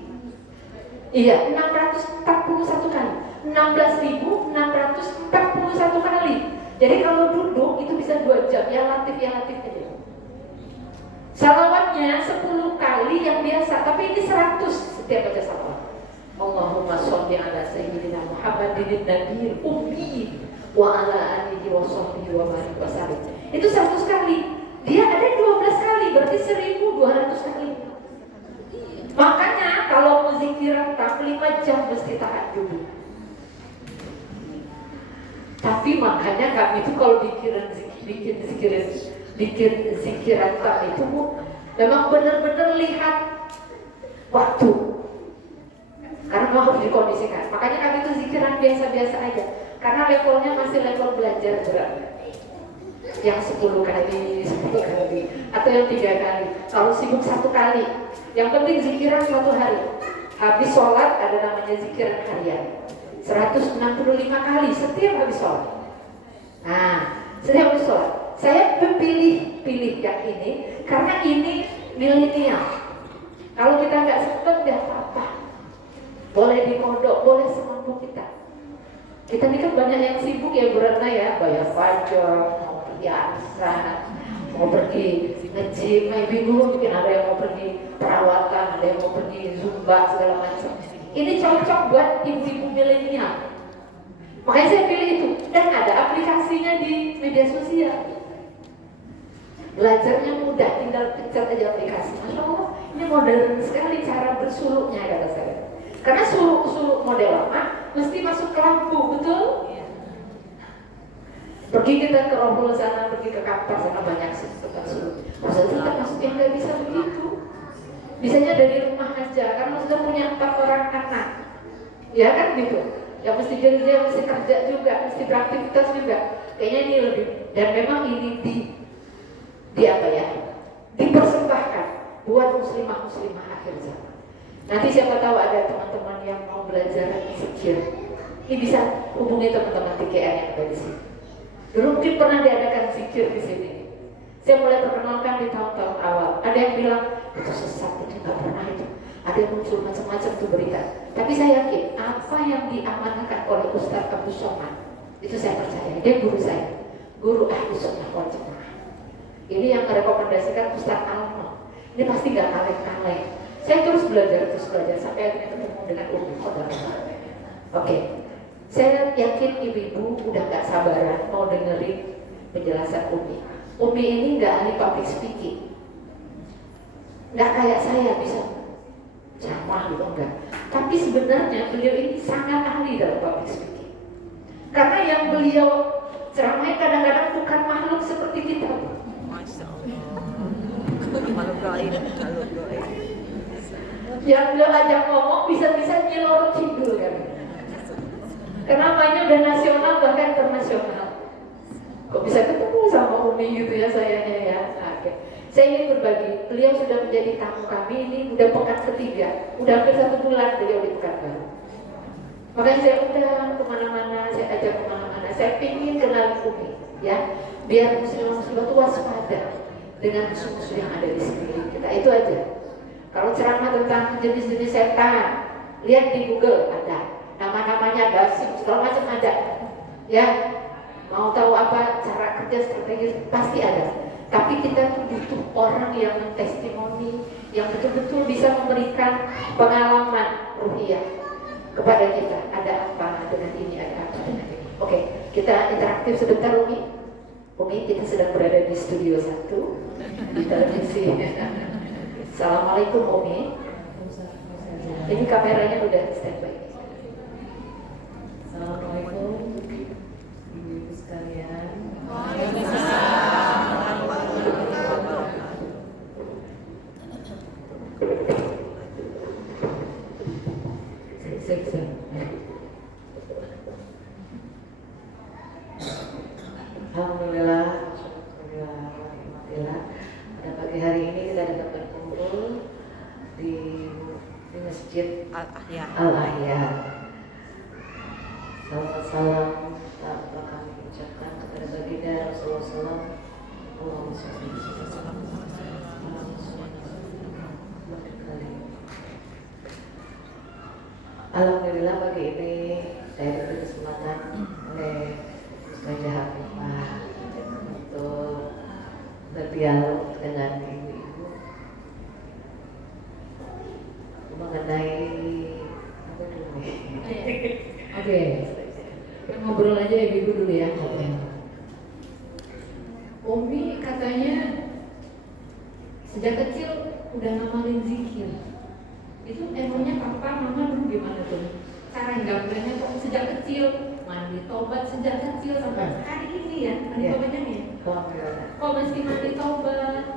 iya 641 kali, 16.641 kali. Jadi kalau duduk itu bisa 2 jam, ya latif aja. Salawatnya 10 kali yang biasa, tapi ini 100 setiap baca salawat. Allahumma sholli ala sayyidina Muhammadin nabiyil ummi wa ala alihi wa sahbihi wa barik wa sallim. Itu 100 kali. Dia ada 12 kali, berarti 1200 kali. Makanya kalau mau zikiran tak 5 jam mesti tahan dulu. Tapi makanya kami itu kalau bikin zikiran tak itu memang benar-benar lihat waktu. Karena harus dikondisikan. Makanya kami itu zikiran biasa-biasa aja. Karena levelnya masih level belajar berat. Yang 10 kali, atau yang 3 kali. Kalau sibuk 1 kali. Yang penting zikiran 1 hari. Habis sholat ada namanya zikiran harian. 165 kali setiap habis sholat. Nah, setiap habis sholat. Saya pilih yang ini karena ini milenial. Kalau kita nggak sempet nggak apa-apa. Boleh dikodok, boleh semampu kita. Kita ini kan banyak yang sibuk ya Bu Ratna ya, bayar pajak, mau pergi arisan, mau pergi nge-gym, bingung mungkin ada yang mau pergi perawatan, ada yang mau pergi zumba segala macam. Ini cocok buat ibu-ibu milenial. Makanya saya pilih itu, dan ada aplikasinya di media sosial. Belajarnya mudah, tinggal pencet aja aplikasi. Masya Allah, ini modern sekali cara bersuluknya kata saya. Karena suluk model lama mesti masuk ke lampu, betul? Pergi kita ke Rombol sana, pergi ke Kampar sana banyak sih tempat suluk. Maksudnya maksudnya nggak bisa begitu. Bisanya dari rumah aja, karena sudah punya 4 orang anak. Ya kan gitu. Ya mesti kerja, mesti kerja juga, mesti beraktivitas juga. Kayaknya ini lebih, dan memang ini di apa ya? Dipersembahkan buat muslimah-muslimah akhir zaman. Nanti siapa tahu ada teman-teman yang mau belajar zikir. Ini bisa hubungi teman-teman TKN yang ada di sini. Dulu mungkin pernah diadakan zikir di sini. Saya mulai perkenalkan di tahun-tahun awal. Ada yang bilang itu sesat, itu nggak pernah itu. Ada yang muncul macam-macam tuh berita. Tapi saya yakin apa yang diamanahkan oleh Ustadz Abdus Somad itu saya percaya. Dia guru saya, guru Ahlus Sunnah wal Jamaah. Ini yang merekomendasikan Ustadz Al-Nof. Ini pasti nggak kaleng-kaleng. Saya terus belajar sampai akhirnya ketemu dengan Umi Khobar. Oke, saya yakin ibu-ibu udah nggak sabaran mau dengerin penjelasan Umi. Umi ini nggak ahli public speaking, nggak kayak saya bisa. ceramah gitu, enggak. Tapi sebenarnya beliau ini sangat ahli dalam public speaking. Karena yang beliau ceramahnya kadang-kadang bukan makhluk seperti kita. Masya Allah. Makhluk gaib, makhluk gaib. Yang beliau ajak ngomong bisa-bisa nyelorot hidul kan. Kenapanya udah nasional bahkan internasional. Kok bisa ketemu sama Umi gitu ya sayanya ya. Nah, oke. Saya ingin berbagi. Beliau sudah menjadi tamu kami ini udah pekan ketiga. Udah hampir 1 bulan beliau di Pekanbaru. Makanya saya undang kemana-mana, saya ajak kemana-mana. Saya ingin kenal Umi, ya. Biar muslim-muslim itu waspada dengan musuh-musuh yang ada di sekeliling kita. Itu aja. Kalau ceramah tentang jenis-jenis setan, lihat di Google ada. Nama-namanya ada, segala macam ada. Ya. Mau tahu apa cara kerja strategis pasti ada. Tapi kita tuh butuh orang yang mentestimoni, yang betul-betul bisa memberikan pengalaman ruhiyah kepada kita. Ada apa dengan ini, ada apa dengan ini. Oke, kita interaktif sebentar Umi. Umi, kita sedang berada di studio 1 di televisi. Assalamualaikum Umi. Ini kameranya udah standby. Assalamualaikum ibu-ibu sekalian. Alhamdulillah, alhamdulillah. Pada pagi hari ini kita dapat berkumpul di Masjid Al-Ahya. Salam tanpa kami ucapkan kepada baginda Rasulullah SAW. Allahumma sholli wa sallim. Alhamdulillah pagi ini saya diberi kesempatan oleh Ustazah Hafifah untuk berdialog dengan ibu-ibu mengenai apa dulu nih? Oke. Ngobrol aja ibu dulu ya. Umi katanya sejak kecil udah ngamalin zikir. Itu emangnya papa mama dulu gimana tuh? Cara gambarnya kok sejak kecil mandi tobat sejak kecil sampai hari ini ya mandi tobatnya nih. Kok mesti mandi tobat?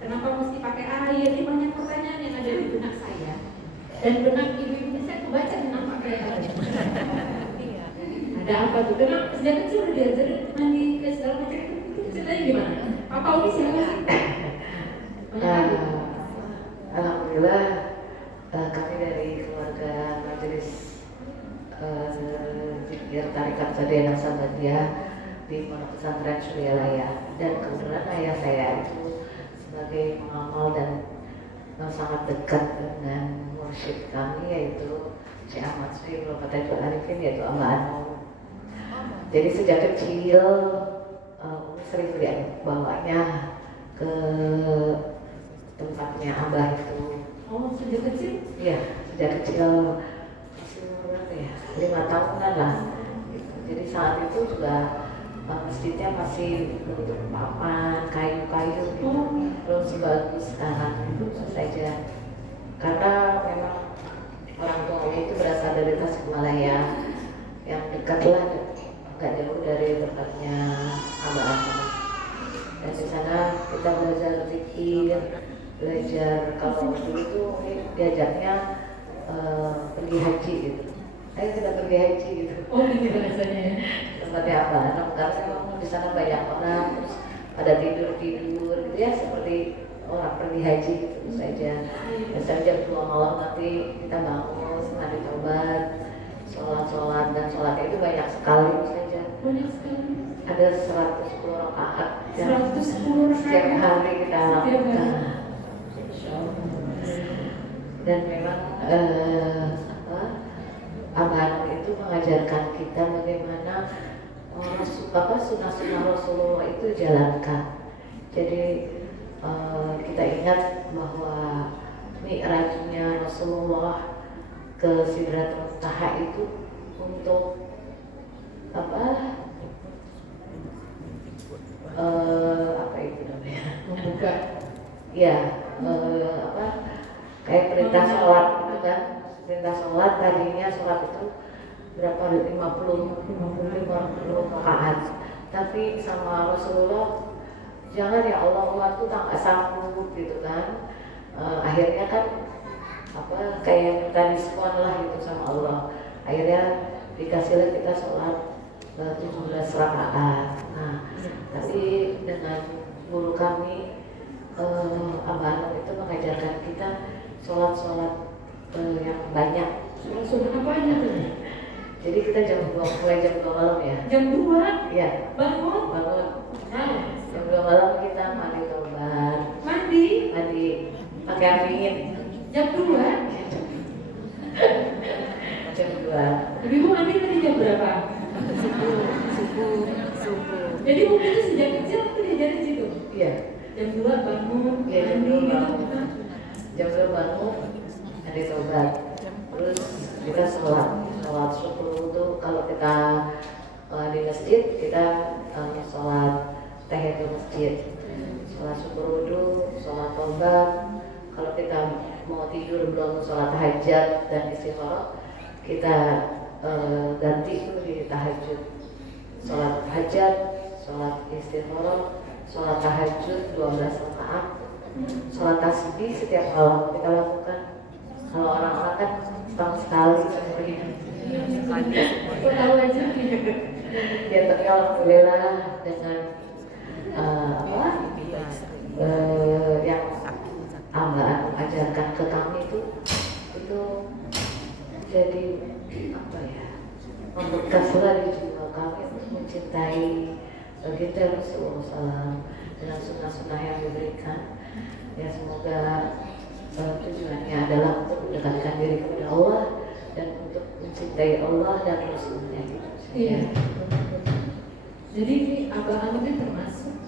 Kenapa mesti pakai air? Ini banyak pertanyaan yang ada di benak saya dan benak ibu-ibu saya kebaca tentang pakai air. Ada apa tuh? Kenapa sejak kecil udah diajarin mandi ke segala macam itu ceritanya gimana? Papa Umi siapa sih? Alhamdulillah kami dari keluarga majelis zikir Tarekat Sadaya Naksabandiyah di Pondok Pesantren Suryalaya, dan kebetulan ayah saya itu sebagai pengamal dan sangat dekat dengan mursyid kami yaitu Syekh Ahmad Suhaibul Fatihul Arifin, yaitu Abah Anwar. Jadi sejak kecil sering bawanya ke tempatnya Abah itu. Oh, sejak kecil? Iya, sejak kecil masih umur berapa ya? 5 tahunan lah. Gitu. Jadi saat itu juga masjidnya masih bentuk papan, kayu-kayu gitu. Belum sebagus sekarang itu saja. Karena memang orang tuanya itu berasal dari Tasikmalaya yang dekat lah, nggak jauh dari tempatnya Abah Anwar. Dan di sana kita belajar zikir, belajar kalau dulu tuh diajarnya pergi haji gitu. Ayo kita pergi haji gitu. Oh gitu rasanya ya. Tempatnya apa? Nah, karena memang di sana banyak orang, terus ada tidur gitu ya, seperti orang pergi haji gitu saja. Biasanya jam 2 malam nanti kita bangun, mandi tobat, sholat dan sholatnya itu banyak sekali saja. Banyak sekali. Ada 110 rakaat yang 110 setiap hari kita lakukan. Dan memang Abah itu mengajarkan kita bagaimana sunnah-sunnah Rasulullah itu jalankan. Jadi kita ingat bahwa mi'rajnya Rasulullah ke Sidratul Muntaha itu untuk apa itu namanya? Membuka. Ya, kayak perintah sholat gitu kan. Perintah sholat tadinya sholat itu berapa 50 rakaat, tapi sama Rasulullah jangan ya Allah tuh tak sanggup gitu kan. Akhirnya kan apa kayak minta diskon lah gitu sama Allah, akhirnya dikasihlah kita sholat 17 rakaat. Nah, tapi dengan guru kami Abah Anum itu mengajarkan kita sholat yang banyak. Sholat apanya tuh? Jadi kita mulai jam 2 malam ya. Jam 2? Iya. Bangun? Bangun. Wow. Jam 2 malam kita mandi taubat. Mandi? Mandi pakai angin. Jam 2? Jam 2. Ibu mandi tadi jam berapa? Subuh. Jadi mungkin itu sejak kecil aku diajarin situ. Iya. Jam 2 bangun, Iya, jam mandi 2 gitu. bangun. Jam 2 bangun, mandi taubat. Terus kita sholat syukur wudu. Kalau kita di masjid kita sholat tahiyatul masjid, sholat syukur wudu, sholat taubat. Kalau kita mau tidur belum sholat tahajud dan istikharah, kita ganti itu di tahajud, sholat hajat, sholat istikharah, sholat tahajud 12 rakaat, sholat tasbih setiap malam kita lakukan. Kalau orang-orang kan setahun sekali seumur hidup. Aku tahu aja. Ya tapi alhamdulillah dengan yang Abah ajarkan ke kami itu jadi apa ya, membekas di jiwa kami untuk mencintai baginda Rasulullah SAW dengan sunnah-sunnah yang diberikan. Ya semoga tujuannya adalah untuk mendekatkan diri kepada Allah dan untuk mencintai Allah dan Rasulnya gitu. Iya. Jadi ini Abah Anum ini termasuk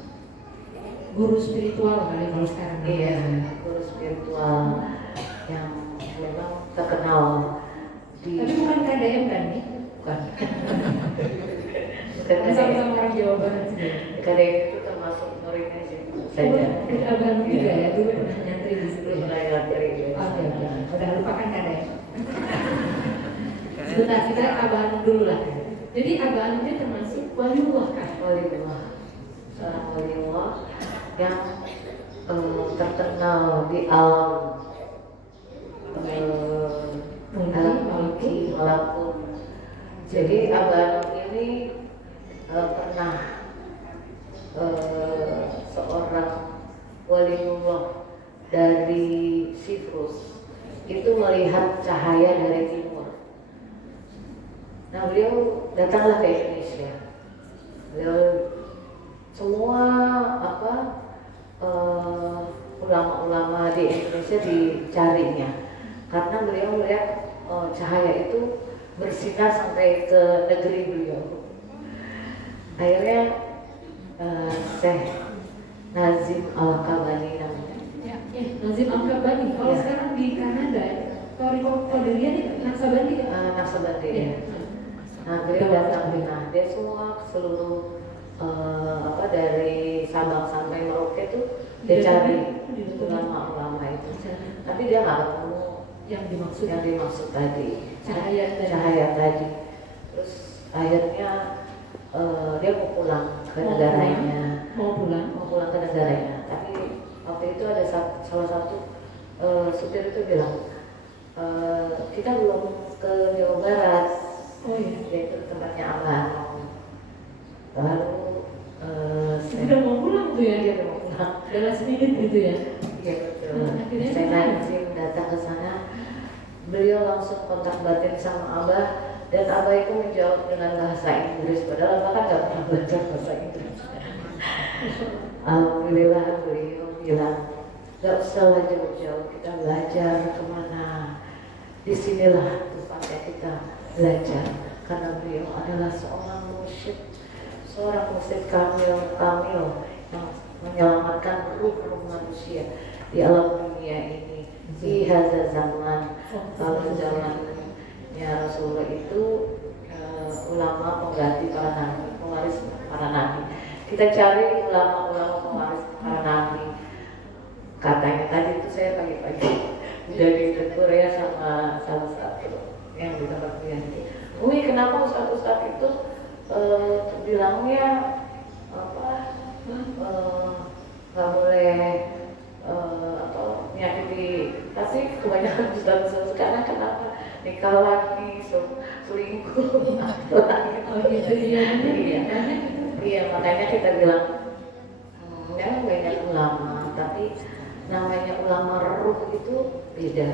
guru spiritual kali kalau sekarang. Iya, guru spiritual yang memang terkenal di. Tapi bukan KDM kan nih? Bukan. Sama-sama orang Jawa Barat juga. KDM itu termasuk muridnya juga saja. Abah Anum juga ya, dulu pernah nyantri di situ. Belum pernah ngantri ya. Oke, udah lupakan KDM. Sebentar, kita Abah Anum dulu lah. Jadi Abah Anum ini termasuk waliullah kan? Waliullah, seorang waliullah yang terkenal di alam maliki malakut. Jadi Abah Anum ini pernah seorang waliullah dari Siprus itu melihat cahaya dari timur. Nah beliau datanglah ke Indonesia. Beliau semua ulama-ulama di Indonesia dicarinya karena beliau melihat cahaya itu bersinar sampai ke negeri beliau. Akhirnya Syekh Nazim Al-Kabani namanya. Ya, Nazim Al-Kabani. Kalau Ya. sekarang di Kanada, Toriko Qadiriyah di Naksabandi ya? Naksabandi Iya. ya. Nah beliau datang, nah dia semua seluruh dari Sabang sampai Merauke itu dia cari ulama-ulama itu, tapi dia nggak ketemu Yang dimaksud yang dimaksud tadi, cahaya tadi. Terus akhirnya dia mau pulang ke negaranya, mau pulang ke negaranya. Tapi waktu itu ada salah satu supir itu bilang kita belum ke Jawa Barat. Oh iya. Yaitu tempatnya Abah. Lalu Sudah mau pulang tuh ya? Dia udah mau pulang. Udah last minute gitu ya? Iya betul. Akhirnya Saya gimana? Nazim datang ke sana. Beliau langsung kontak batin sama Abah dan Abah itu menjawab dengan bahasa Inggris. Padahal Abah kan nggak pernah belajar bahasa Inggris. Alhamdulillah beliau bilang, gak usah lah jauh-jauh, kita belajar kemana. Disinilah tempatnya kita belajar, karena beliau adalah seorang mursyid kamil yang menyelamatkan ruh manusia di alam dunia ini. Di hadza zaman, kalau zamannya Rasulullah itu ulama pengganti para nabi, pewaris para nabi. Kita cari ulama-ulama pewaris para nabi. Katanya tadi itu saya pagi-pagi dari Korea sama salah satu yang di tempat Wianti. Umi, kenapa ustadz itu bilangnya apa nggak boleh atau menyakiti, tapi kebanyakan ustadz sekarang kenapa nikah lagi, selingkuh, Oh gitu ya. iya makanya kita bilang ya banyak ulama, tapi namanya ulama ruh itu beda.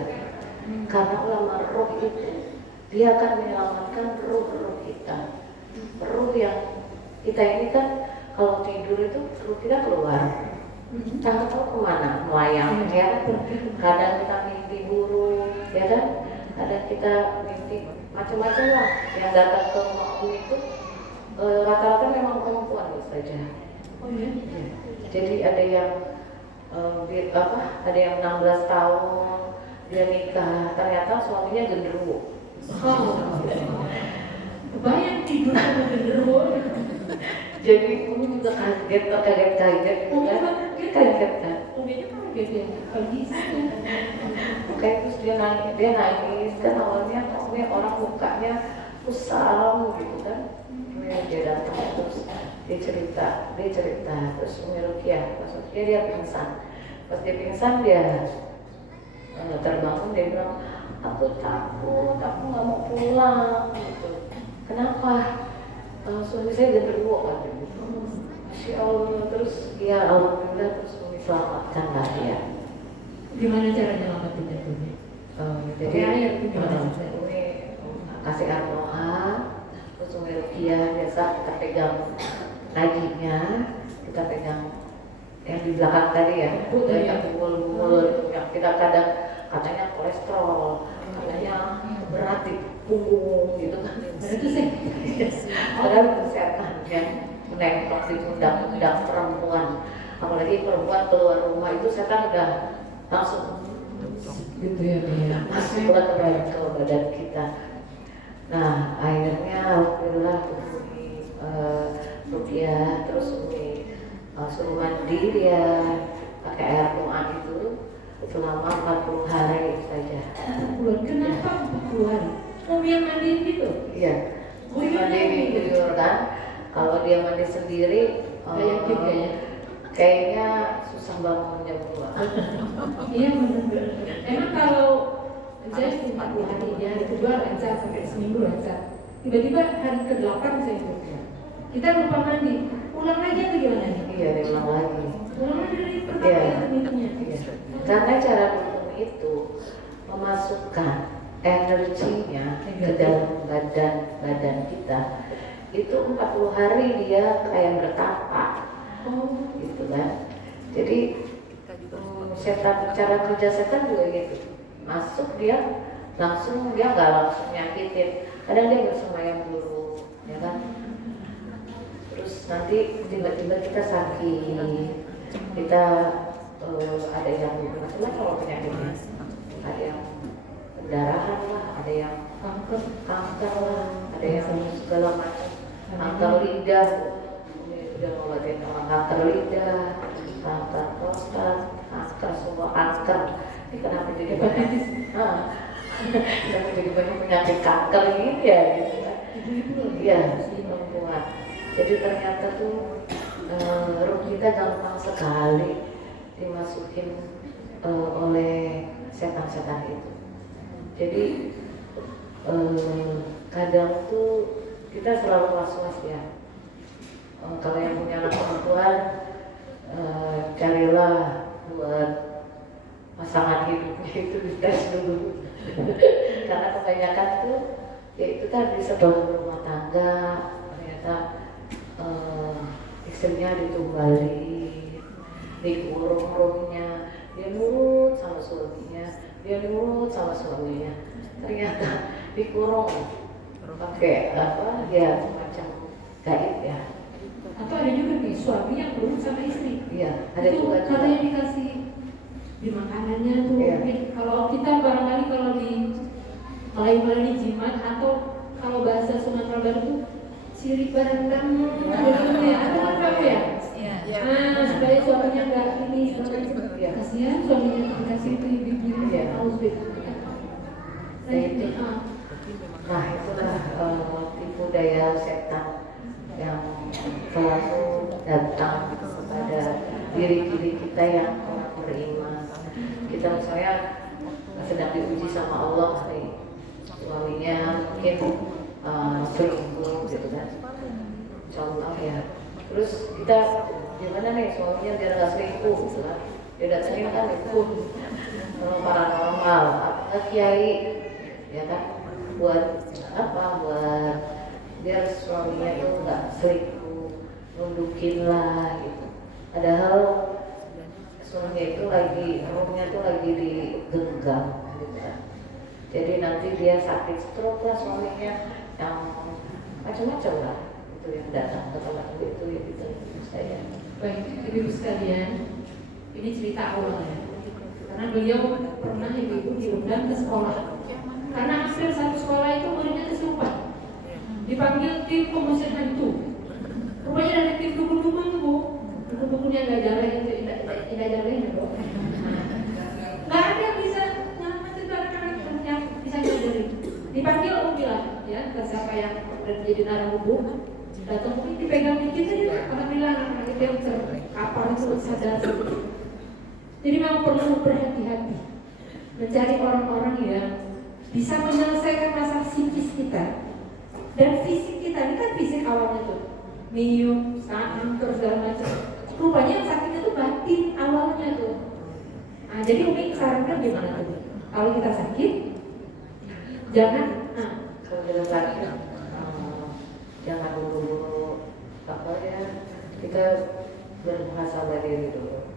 Karena ulama ruh itu dia akan menyelamatkan ruh kita. Ruh yang kita ini kan kalau tidur itu ruh kita keluar, tak tahu kemana, melayang ya. Kadang kita mimpi buruk, ya kan? Kadang kita mimpi macam-macam lah. Yang datang ke rumahku itu rata-rata memang perempuan saja. Oh ya. Jadi ada yang ada yang 16 tahun dia nikah, ternyata suaminya genderuwo. Kebayang tidur sama genderuwo. Jadi Umi juga kaget kan? Kaget kan? Uminya kaget ya. Kalau bisa. Kayak terus dia nangis kan, awalnya Umi orang mukanya kusam gitu kan. Dia datang terus dia cerita terus Umi Rukiah, maksudnya dia pingsan. Pas dia pingsan dia terbangun, dia bilang aku takut, aku nggak mau pulang gitu. Kenapa? Suami saya genderuwo kan gitu. Masya Allah, terus ya alhamdulillah terus Umi selamatkanlah dia. Gimana cara nyelamatin itu? Jadi air gimana? Umi kasih air doa, terus Umi Rukiah biasa kita pegang naginya, kita pegang yang di belakang tadi ya, yang bumul-bumul yang kita kadang katanya kolesterol, katanya berat di punggung gitu kan. Itu sih. Padahal kesehatan yang menempel di pundak-pundak perempuan, apalagi perempuan keluar rumah itu setan udah langsung Gitu ya. masuk ke badan kita. Nah akhirnya alhamdulillah Umi Rukiah terus Umi suruh mandi dia pakai air doa itu selama 40 hari saja. Kenapa 40 hari? Umi yang mandiin gitu? Iya. Mandi di Yordan. Kalau dia mandi sendiri, yakin kayaknya. Kayaknya susah bangun jam 2. Iya benar. Emang kalau saya 40 hari ya, hari kedua lancar sampai seminggu lancar. Tiba-tiba hari ke-8 saya kerja. Kita lupa mandi, ulang lagi atau gimana nih? Iya, diulang lagi. Ulang lagi dari pertama minumnya. Iya. Karena cara minum itu memasukkan energinya ke dalam badan kita. Itu 40 hari dia kayak bertapa. Oh, Gitu kan. Jadi setan, cara kerja setan juga gitu. Masuk dia langsung, dia nggak langsung nyakitin. Kadang dia bersemayam dulu, ya kan. Terus nanti tiba-tiba kita sakit, kita ada yang macam-macam kalau penyakitnya, ada yang pendarahan lah, ada yang kanker lah, ada yang segala macam, kanker lidah, udah ngobatin orang kanker lidah, kanker prostat, kanker semua kanker. Ini kenapa jadi hepatitis? Kenapa jadi banyak penyakit kanker ini ya gitu kan? Iya, membuat. Jadi ternyata tuh ruh kita gampang sekali dimasukin oleh setan-setan itu. Jadi kadang tuh kita selalu was-was ya. Kalau yang punya anak perempuan, carilah buat pasangan hidupnya itu dites dulu. Karena kebanyakan tuh ya itu kan bisa bangun rumah tangga, ternyata istrinya ditumbalin, dikurung rumahnya, dia nurut sama suaminya, ternyata dikurung pakai apa ya semacam gaib ya. atau ada juga nih suami yang belum sama istri. Iya, ada Itu juga. katanya dikasih di makanannya tuh. Iya. Kalau kita barangkali kalau di Melayu jimat atau kalau bahasa Sumatera Barat tuh ciri barang ya, atau apa ya? Supaya suaminya nggak ini kasihan suaminya dikasih itu ibu Nah itulah tipu daya setan yang selalu datang kepada diri-diri kita yang orang beriman. Kita misalnya sedang diuji sama Allah nih, suaminya mungkin selingkuh gitu kan, contoh ya. Terus kita gimana nih suaminya biar nggak selingkuh gitu kan? Dia datangin kan itu paranormal, kiai, ya kan? Buat apa? Buat biar suaminya itu nggak selingkuh, nundukin lah gitu. Padahal suaminya itu lagi, rohnya itu lagi digenggam gitu kan. Jadi nanti dia sakit stroke lah suaminya, yang macam-macam lah itu yang datang ke tempat itu ya gitu saya. Baik, ibu sekalian, ini cerita awalnya. Karena beliau pernah ibu diundang ke sekolah. Karena hampir satu sekolah itu muridnya kesurupan. Dipanggil tim pengusir hantu. Rupanya ada tim dukun-dukun tuh bu. Dukun-dukunnya nggak jalan itu, tidak jalan ya bu. Nggak ada yang bisa nyelamat itu anak-anak yang bisa ngajarin. Dipanggil bilang ya, siapa yang jadi narasumber. Datang mungkin dipegang dikit aja, alhamdulillah anak-anak itu yang terkapar itu sadar. Jadi memang perlu berhati-hati mencari orang-orang yang bisa menyelesaikan masalah psikis kita dan fisik kita. Ini kan fisik awalnya tuh mium, sakit, terus segala macam. Rupanya yang sakitnya tuh batin awalnya tuh. Nah, jadi Umi sarankan gimana tuh? Kalau kita sakit, jangan. Kalau kita sakit, jangan buru-buru apa ya, kita bermuhasabah diri dulu.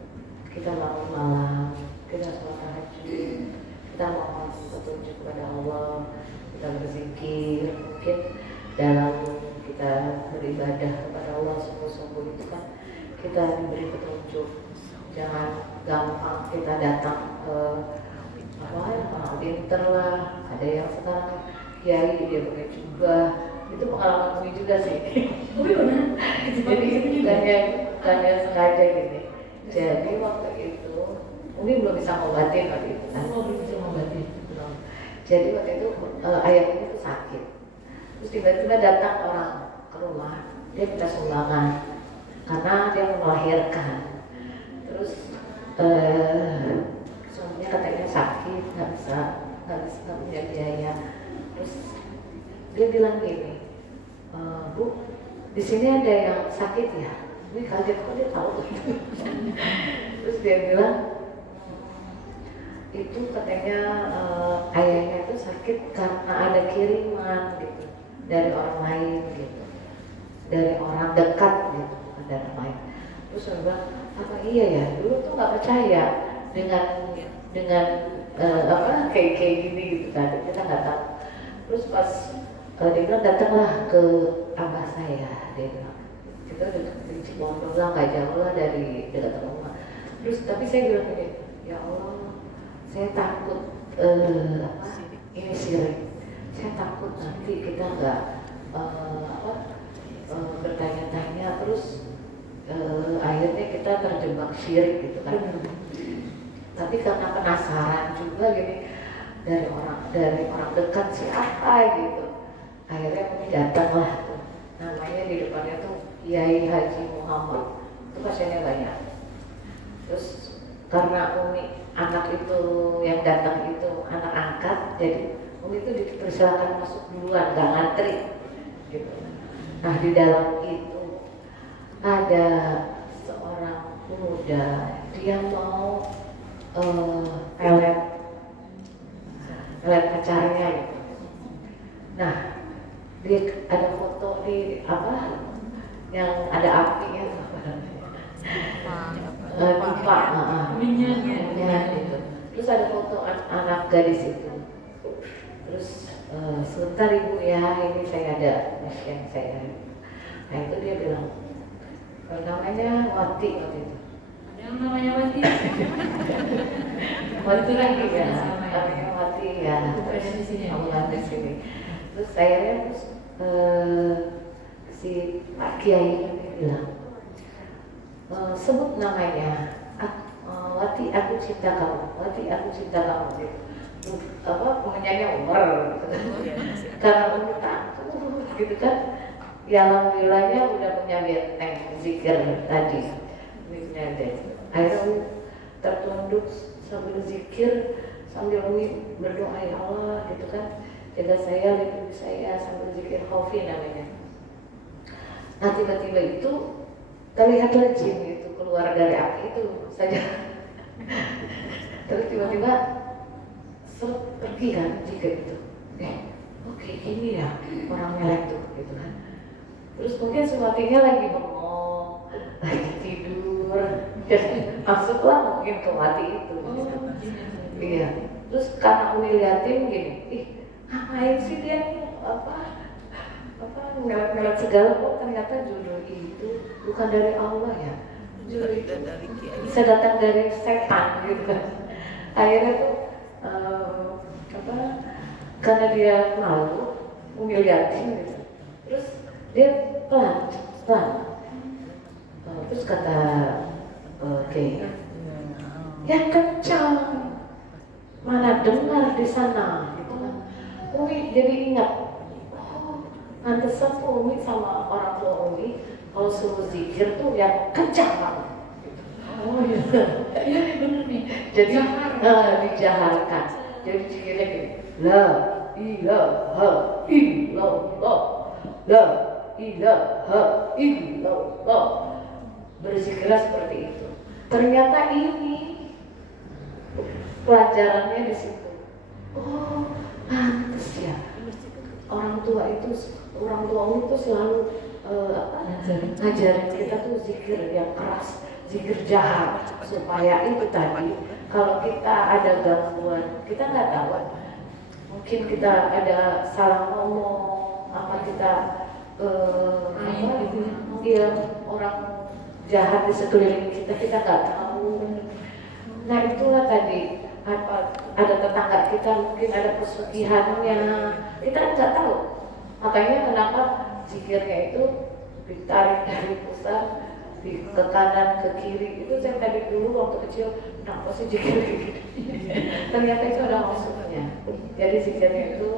Kita bangun malam, kita sholat tahajud, kita mohon petunjuk kepada Allah, kita berzikir. Mungkin dalam kita beribadah kepada Allah sungguh-sungguh itu kan kita diberi petunjuk. Jangan gampang kita datang ke orang pinter lah. Ada yang sekarang kiai dia pakai juga. Itu pengalaman Umi juga sih. Umi benar. Jadi bukan yang sengaja gini. Jadi waktu itu Umi belum bisa ngobatin waktu itu kan. Belum bisa ngobatin. Belum. Jadi waktu itu ayah Umi itu sakit. Terus tiba-tiba datang orang ke rumah. Dia minta sumbangan karena dia mau melahirkan. Terus suaminya katanya sakit, nggak bisa punya biaya. Terus dia bilang gini, Bu, di sini ada yang sakit ya? Ini kaget kok dia tahu. Terus dia bilang, itu katanya ayahnya itu sakit karena ada kiriman gitu dari orang lain gitu, dari orang dekat gitu, ada orang lain. Terus saya bilang, apa iya ya? Dulu tuh nggak percaya dengan apa kayak gini gitu kan, kita nggak tahu. Terus pas dia bilang datanglah ke abah saya, dia bilang kita udah di Cibondo lah, nggak jauh lah dari dekat rumah. Terus tapi saya bilang gini, ya Allah, saya takut ini sirik, saya takut nanti kita nggak bertanya-tanya terus akhirnya kita terjebak syirik gitu kan. Tapi karena penasaran juga gini, dari orang dekat siapa gitu, akhirnya Umi datanglah tuh. Namanya di depannya tuh Kiai Haji Muhammad, itu pasiennya banyak. Terus karena Umi anak itu yang datang itu anak angkat, jadi Umi itu dipersilakan masuk duluan, nggak ngantri gitu. Nah di dalam itu ada seorang pemuda, dia mau pelet pacarnya gitu. Nah, dia ada foto di apa yang ada apinya, pipa, minyak gitu. Terus ada foto anak gadis itu. Terus sebentar ibu ya, ini saya ada pasien saya. Nah itu dia bilang, namanya Wati waktu itu. Yang namanya Wati. Wati lagi ya, namanya Wati ya. Di sini. Ambulan di sini. Terus saya si Pak Kiai bilang, sebut namanya, Wati aku cinta kamu, Wati aku cinta kamu gitu. Penyanyi Umar gitu kan. Karena Umi takut gitu kan. Ya alhamdulillahnya udah punya benteng zikir tadi. Akhirnya Umi tertunduk sambil zikir, sambil Umi berdoa, ya Allah gitu kan, jaga saya, lindungi saya, sambil zikir khaufi namanya. Nah tiba-tiba itu terlihatlah jin itu keluar dari api itu saja. Terus tiba-tiba pergi kan jika itu. Oke, ini ya orang melek tuh gitu kan. Terus mungkin sematinya lagi bengong, lagi tidur, masuklah mungkin ke mati itu. Iya. Terus karena Umi liatin gini, ngapain sih dia nih ngelet-ngelet segala, kok ternyata jodoh itu bukan dari Allah ya. Jodoh itu bisa datang dari setan gitu kan. Akhirnya tuh karena dia malu, Umi liatin gitu. Terus dia pelan. Terus kata yang kencang, mana dengar di sana gitu kan. Umi jadi ingat, pantesan Umi sama orang tua Umi kalau suruh zikir tuh yang kencang banget gitu. Oh iya, iya bener nih. Jadi dijaharkan. Jadi zikirnya gini, la ilaha illallah, la ilaha illallah. Berzikirlah seperti itu. Ternyata ini pelajarannya di situ. Oh, pantes ya. Orang tua itu selalu ngajarin kita tuh zikir yang keras, zikir jahat, supaya itu tadi kalau kita ada gangguan, kita nggak tahu. Mungkin kita ada salah ngomong, apa kita dia orang jahat di sekeliling kita nggak tahu. Nah itulah tadi, ada tetangga kita mungkin ada pesugihannya, kita nggak tahu. Makanya kenapa zikirnya itu ditarik dari pusat ke kanan ke kiri. Itu saya tadi dulu waktu kecil, kenapa sih zikir gitu? Ternyata itu ada maksudnya. Jadi zikirnya itu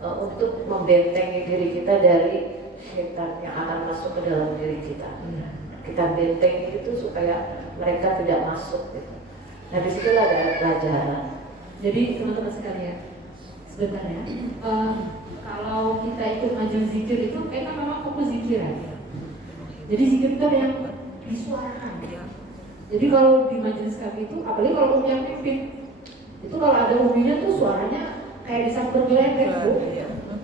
untuk membentengi diri kita dari setan yang akan masuk ke dalam diri kita. Kita bentengi itu supaya mereka tidak masuk gitu. Nah disitulah ada pelajaran. Jadi teman-teman sekalian, sebentar ya, kalau kita ikut majelis zikir itu kita memang fokus zikiran. Jadi zikir itu ada yang disuarakan. Jadi kalau di majelis kami itu, apalagi kalau Umi yang pimpin, itu kalau ada uminya tuh suaranya kayak disambar geledek tuh,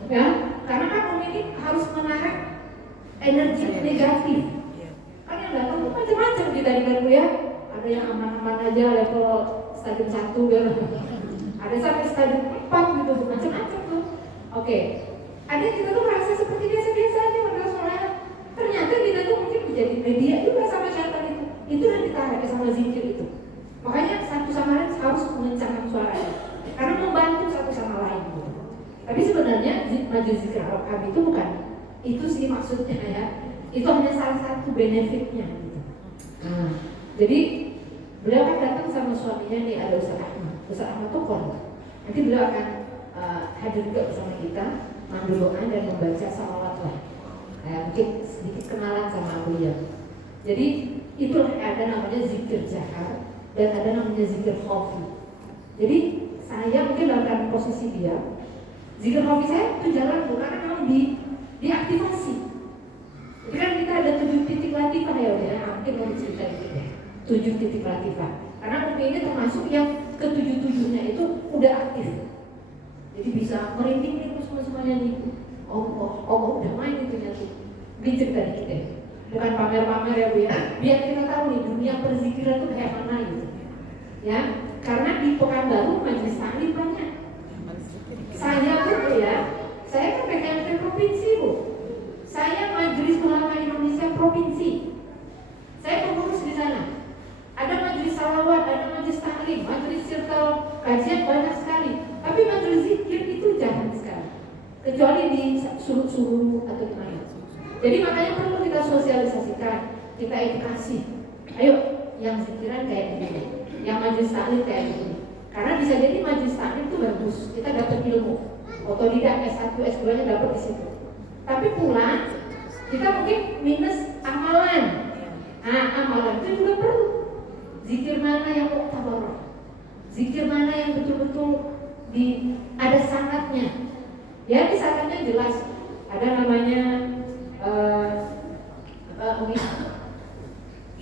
ya. Karena kan Umi ini harus menarik energi negatif. Kan yang datang tuh macam-macam kita dengar ya. Ada yang aman-aman aja level stadium 1 ya. Ada sampai stadium 4 gitu, macam-macam tuh. Oke. Ada kita tuh merasa seperti biasa-biasa aja padahal soalnya ternyata kita tuh mungkin menjadi media juga sama syaitan itu. Itu yang ditarik sama zikir itu. Makanya satu sama lain harus mengencangkan suaranya. Karena membantu satu sama lain. Tapi sebenarnya majelis zikir kami itu bukan itu sih maksudnya ya. Itu hanya salah satu benefitnya gitu. Jadi beliau kan datang sama suaminya nih, ada Ustaz Ahmad. Ustaz Ahmad tuh kon. Nanti beliau akan hadir juga bersama kita, ambil doa dan membaca salawat lah. Mungkin sedikit kenalan sama beliau. Jadi itulah ada namanya zikir jahar dan ada namanya zikir khafi. Jadi saya mungkin dalam posisi dia, zikir khafi saya itu jalan bukan memang diaktifasi. Jadi kan kita ada 7 titik latifah ya, mungkin mau cerita gitu ya. 7 titik latifah. Karena Umi ini termasuk yang ke-7-7-nya itu udah aktif. Jadi bisa merinding nih semuanya nih. Allah udah main itu nanti. Ini cerita dikit ya. Bukan pamer-pamer ya Bu ya. Biar kita tahu nih dunia perzikiran itu kayak mana gitu. Ya, karena di Pekanbaru majelis taklim banyak. Saya pun ya, saya kan PKMT provinsi Bu. Saya Majelis Ulama Indonesia provinsi. Saya pengurus di sana. Ada majelis salawat, ada majelis taklim, majelis circle kajian banyak sekali. Tapi majelis zikir itu jarang sekali. Kecuali di suruh-suruh atau di mana. Jadi makanya perlu kita sosialisasikan, kita edukasi. Ayo, yang zikiran kayak begini, yang majelis taklim kayak begini. Karena bisa jadi majelis taklim itu bagus, kita dapat ilmu. Otodidak S1, S2-nya dapat di situ. Tapi pulang, kita mungkin minus amalan. Nah, amalan itu juga perlu. Zikir mana yang muktabar? Zikir mana yang betul-betul ada syaratnya? Ya, di syaratnya jelas. Ada namanya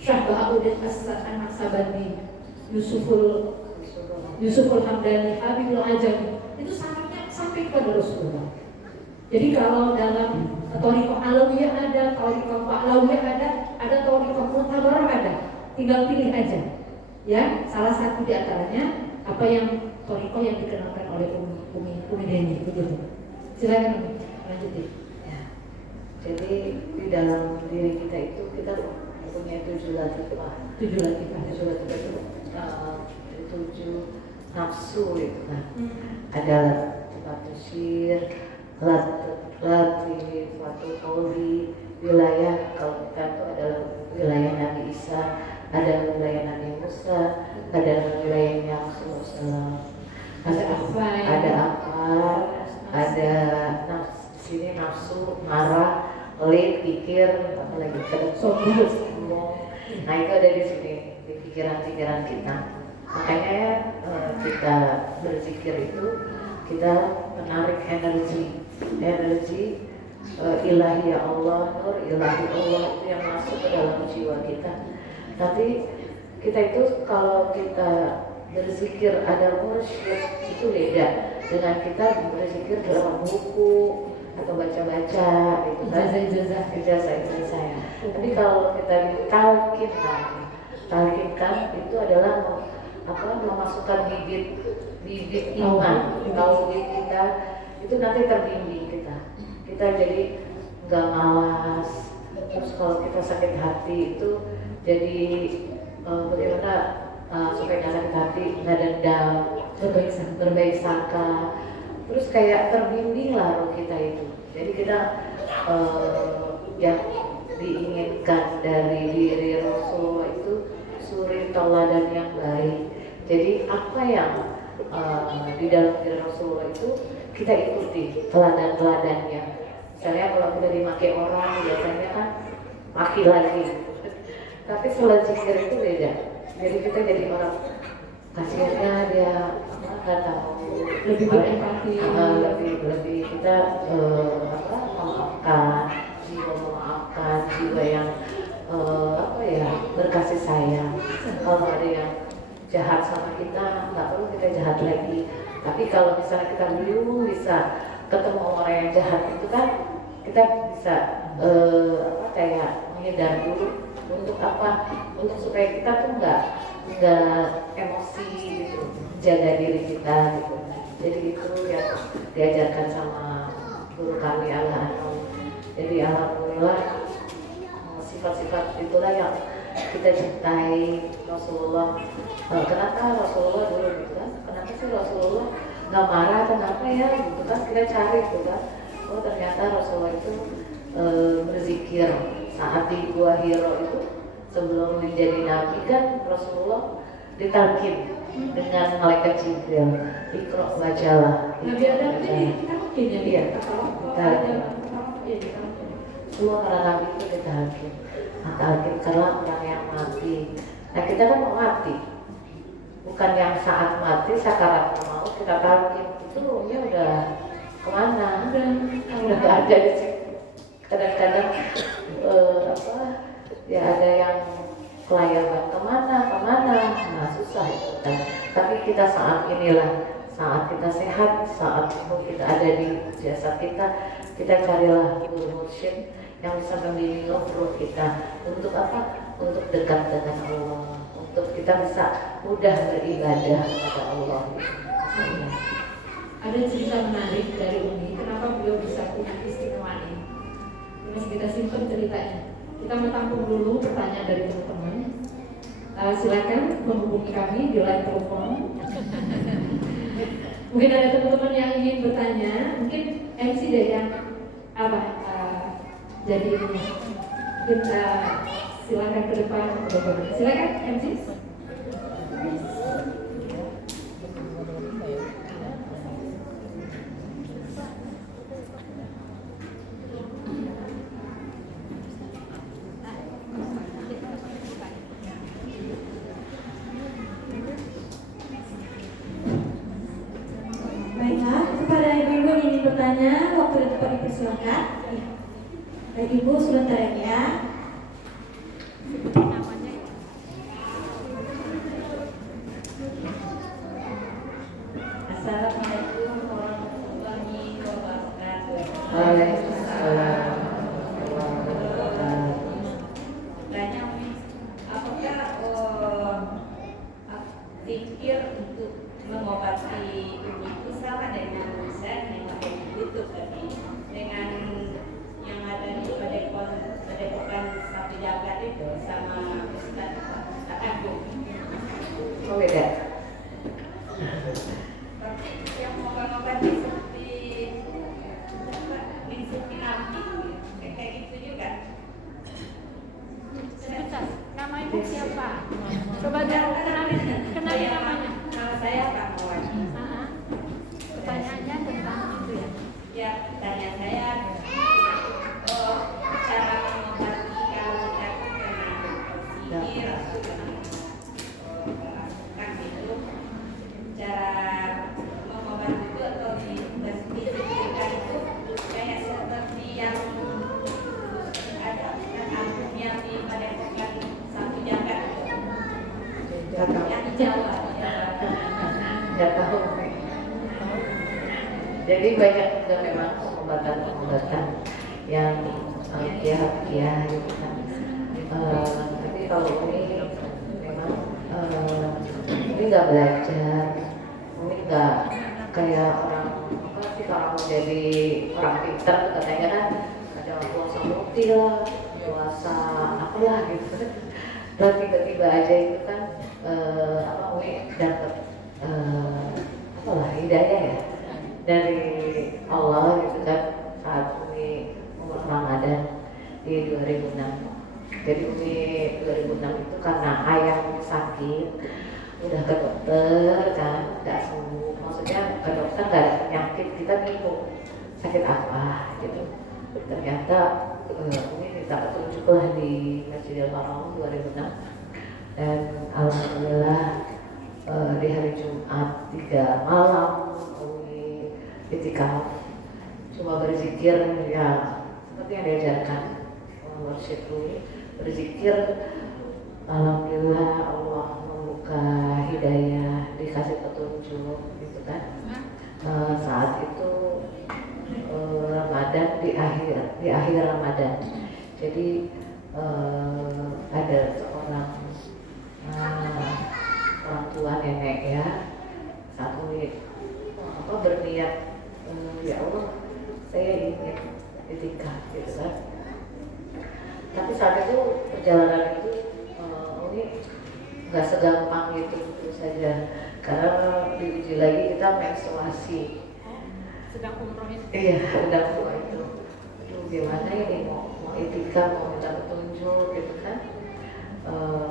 Syah Bahauddin As-Sabandi, Yusuful Hamdani, Habibul Ajami. Itu syaratnya sampai kepada Rasulullah. Jadi kalau dalam Thariqah Alawiyah ada, Thariqah Pahlawiyah ada Thariqah Mu'tabarah ada. Tinggal pilih aja. Ya, salah satu di antaranya apa yang Thariqah yang dikenalkan oleh Umi Deni begitu. Silakan Umi, lanjutin. Ya. Jadi di dalam diri kita itu kita punya 7 latifah. 7 latifah itu 7 nafsu itu kan. Ada sifatusir, latif, qawli, wilayah. Kalau kita itu adalah wilayah Nabi Isa, ada wilayah Nabi Musa, ada wilayahnya Rasulullah. Ada ada nafsu, nafsu, marah, pelit, pikir, apa lagi sombong. Nah itu ada di sini di pikiran-pikiran kita. Makanya kita berzikir itu kita menarik energi ilahi ya Allah, nur ilahi Allah itu yang masuk ke dalam jiwa kita. Tapi kita itu kalau kita berzikir ada mursyid itu beda dengan kita berzikir dalam buku atau baca-baca gitu kan, ijazah ya. Tapi kalau kita talkinkan itu adalah memasukkan bibit iman, tauhid kita itu nanti terbimbing kita jadi nggak malas. Terus kalau kita sakit hati itu jadi bagaimana supaya nggak sakit hati, nggak dendam, berbaik sangka. Terus kayak terbimbing lah roh kita itu. Jadi kita yang diinginkan dari diri Rasulullah itu suri tauladan yang baik. Jadi apa yang di dalam diri Rasulullah itu kita ikuti teladan-teladannya. Misalnya kalau kita dimaki orang biasanya kan maki lagi. Tapi sholat zikir itu beda. Jadi kita jadi orang kasihannya dia nggak tahu, lebih berempati, lebih kita memaafkan jiwa yang berkasih sayang. Kalau ada yang jahat sama kita, nggak perlu kita jahat lagi. Tapi kalau misalnya kita belum bisa ketemu orang yang jahat itu kan kita bisa kayak menghindar dulu. Untuk apa? Untuk supaya kita tuh nggak emosi gitu, jaga diri kita gitu. Jadi itu yang diajarkan sama guru kami Al-Anum. Jadi alhamdulillah sifat-sifat itulah yang kita cintai Rasulullah. Kenapa Rasulullah dulu gitu kan? Kenapa sih Rasulullah nggak marah? Kenapa ya? Gitu kan kita cari gitu kan. Oh ternyata Rasulullah itu berzikir saat di Gua Hiro itu sebelum menjadi nabi kan Rasulullah ditalkin dengan malaikat Jibril, Iqra bacalah. Nabi Adam ini ditalkin ya? Iya, ditalkin. Semua para nabi itu ditalkin. Talkin karena orang yang mati. Nah kita kan mau mati, bukan yang saat mati sakarat maut kita talkin itu ruhnya udah kemana? Udah nggak ada di situ. Kadang-kadang ya ada yang kelayaban kemana, nah susah itu kan. Tapi kita saat inilah, saat kita sehat, saat kita ada di jasad kita carilah guru mursyid yang bisa membimbing roh kita untuk apa? Untuk dekat dengan Allah, untuk kita bisa mudah beribadah kepada Allah. Ada cerita menarik dari Umi, kenapa beliau bisa punya keistimewaan ini? Masih kita simpan ceritanya. Kita mau tampung dulu pertanyaan dari teman-teman. Silakan menghubungi kami di line telepon. Mungkin ada teman-teman yang ingin bertanya, mungkin MC deh yang jadi ini. Mungkin Silakan ke depan. Silakan MC. Baiklah, kepada ibu-ibu yang ingin bertanya, waktu dan tempat dipersilakan. Baik ibu, sebentar ya. Assalamualaikum warahmatullahi wabarakatuh. Waalaikumsalam. Tanya Umi, apakah zikir untuk mengobati Umi itu sama dengan Ustaz yang pakai YouTube tadi dengan yang ada di Padepokan Sapi Jagat itu sama Ustaz Agung? Oh beda. Tapi yang obat-obati seperti Minsukinati kayak gitu juga. Sebentar, nama ibu siapa? Coba dulu kenali namanya. Nama saya Kak Mawati. Pertanyaannya tentang itu ya. Ya, tanya saya cara mengobati kalau jatuh kena sihir atau kena kan itu cara mengobati itu atau disebutkan itu kayak seperti yang ada kan albumnya di Padepokan Sapi Jagat yang di Jawa. Nggak tahu. Jadi banyak juga memang pengobatan-pengobatan yang kia gitu kan. Tapi kalau ini memang ini nggak belajar, ini nggak kayak orang apa sih kalau mau jadi orang pintar tuh katanya kan ada puasa multi lah, puasa apalah gitu. Dan tiba-tiba aja itu kan Umi dapat apalah hidayah ya dari Allah gitu kan saat Umi umur Ramadan di 2006. Jadi Umi 2006 itu karena ayah sakit, udah ke dokter kan nggak sembuh. Maksudnya ke dokter nggak ada penyakit, kita bingung sakit apa gitu. Ternyata Umi minta petunjuk lah di Masjidil Haram 2006 dan alhamdulillah di hari Jumat 3 malam Umi itikaf cuma berzikir ya seperti yang diajarkan Mursyid Umi, berzikir. Alhamdulillah Allah membuka hidayah, dikasih petunjuk gitu kan. Saat itu Ramadan di akhir Ramadan. Jadi ada seorang orang tua nenek ya satu berniat ya Allah saya ingin itikaf gitu kan. Tapi saat itu perjalanan itu ini nggak segampang itu saja karena diuji lagi kita menstruasi. Sedang umroh itu. Iya, sedang umroh itu. Aduh, gimana ini mau itikaf, mau minta petunjuk gitu kan.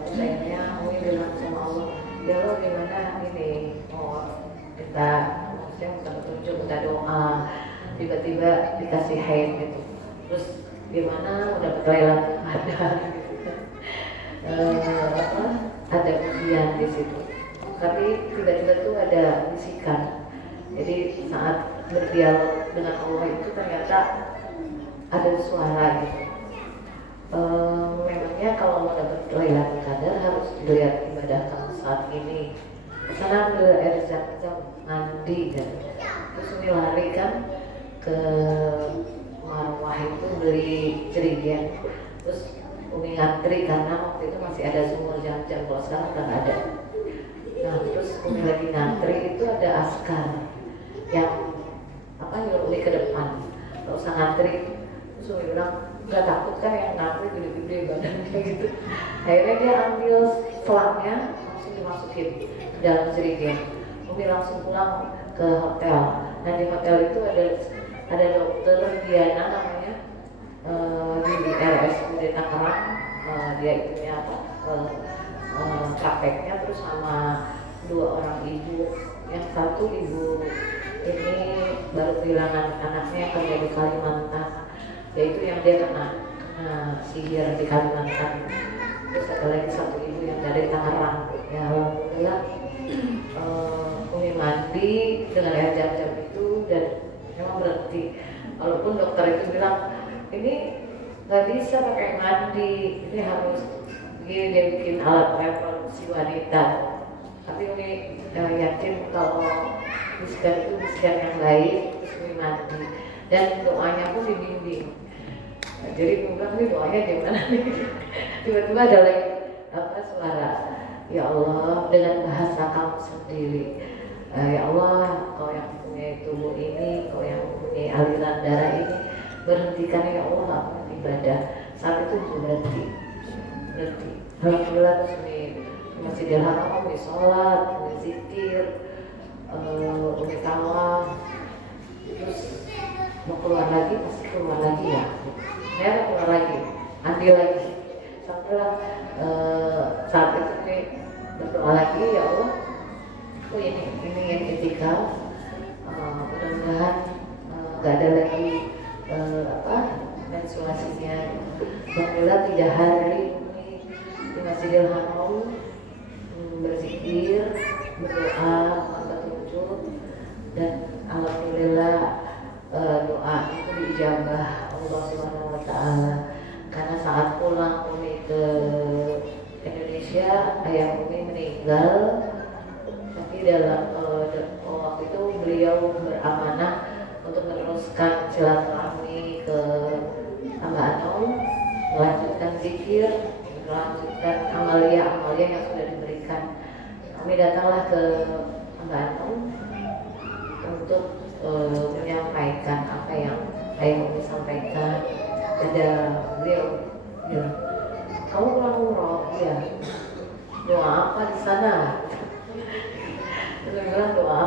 Terus akhirnya Umi bilang sama Allah, ya Allah gimana ini mau minta, maksudnya minta petunjuk, minta doa, tiba-tiba dikasih haid gitu. Terus gimana udah Lailatul Qadar gitu kan. Ada ujian di situ. Tapi tiba-tiba tuh ada bisikan. Jadi saat berdialog dengan Allah itu ternyata ada suara gitu. Memangnya kalau mau dapat Lailatul Qadar harus dilihat ibadah kamu saat ini. Sana ambil air zam-zam, mandi dan terus Umi lari kan ke Marwah itu beli jerigen. Terus Umi ngantri karena waktu itu masih ada sumur zam-zam, kalau sekarang udah nggak ada. Nah terus Umi lagi ngantri itu ada askar yang nyuruh Umi ke depan, nggak usah ngantri. Terus Umi bilang nggak takut kan yang ngantri gede-gede badannya gitu. Akhirnya dia ambil selangnya langsung dimasukin ke dalam jerigen. Umi langsung pulang ke hotel. Nah di hotel itu ada dokter Diana namanya di RSUD Tangerang, dia itunya apa prakteknya, terus sama 2 orang ibu, yang satu ibu ini baru kehilangan anaknya kerja di Kalimantan, yaitu yang dia kena sihir di Kalimantan. Terus ada lagi satu ibu yang dari Tangerang, ya alhamdulillah Umi mandi dengan air jam-jam itu dan memang berhenti. Walaupun dokter itu bilang ini nggak bisa pakai mandi, ini harus dia bikin alat reproduksi wanita. Tapi Umi yakin kalau bisikan itu bisikan yang baik, terus Umi mandi dan doanya pun dibimbing. Nah, jadi Umi bilang ini doanya gimana nih? Tiba-tiba ada lagi suara, ya Allah dengan bahasa kamu sendiri. Ya Allah, kau yang punya tubuh ini, kau yang punya aliran darah ini, berhentikan ya Allah aku ibadah. Saat itu berhenti. Alhamdulillah terus di Masjidil Haram di sholat, di zikir, di tawaf. Terus mau keluar lagi, pasti keluar lagi ya. Saya keluar lagi, ambil lagi. Sampailah saat itu nih berdoa lagi, ya Allah, aku ini ingin itikaf, mudah-mudahan nggak ada lagi menstruasinya. Alhamdulillah 3 hari di Masjidil Haram berzikir, berdoa, berpetunjuk, dan alhamdulillah doa itu diijabah Allah Subhanahu Wa Taala. Karena saat pulang Umi ke Indonesia, ayah Umi meninggal, tapi dalam waktu itu beliau beramanah untuk meneruskan silaturahmi ke Amba Anom, melanjutkan zikir, melanjutkan amalia yang sudah diberikan. Kami datanglah ke Amba Anom untuk menyampaikan apa yang ayah Umi sampaikan. Ada beliau bilang, kamu pulang umroh? Iya. Doa apa di sana? Dia bilang doa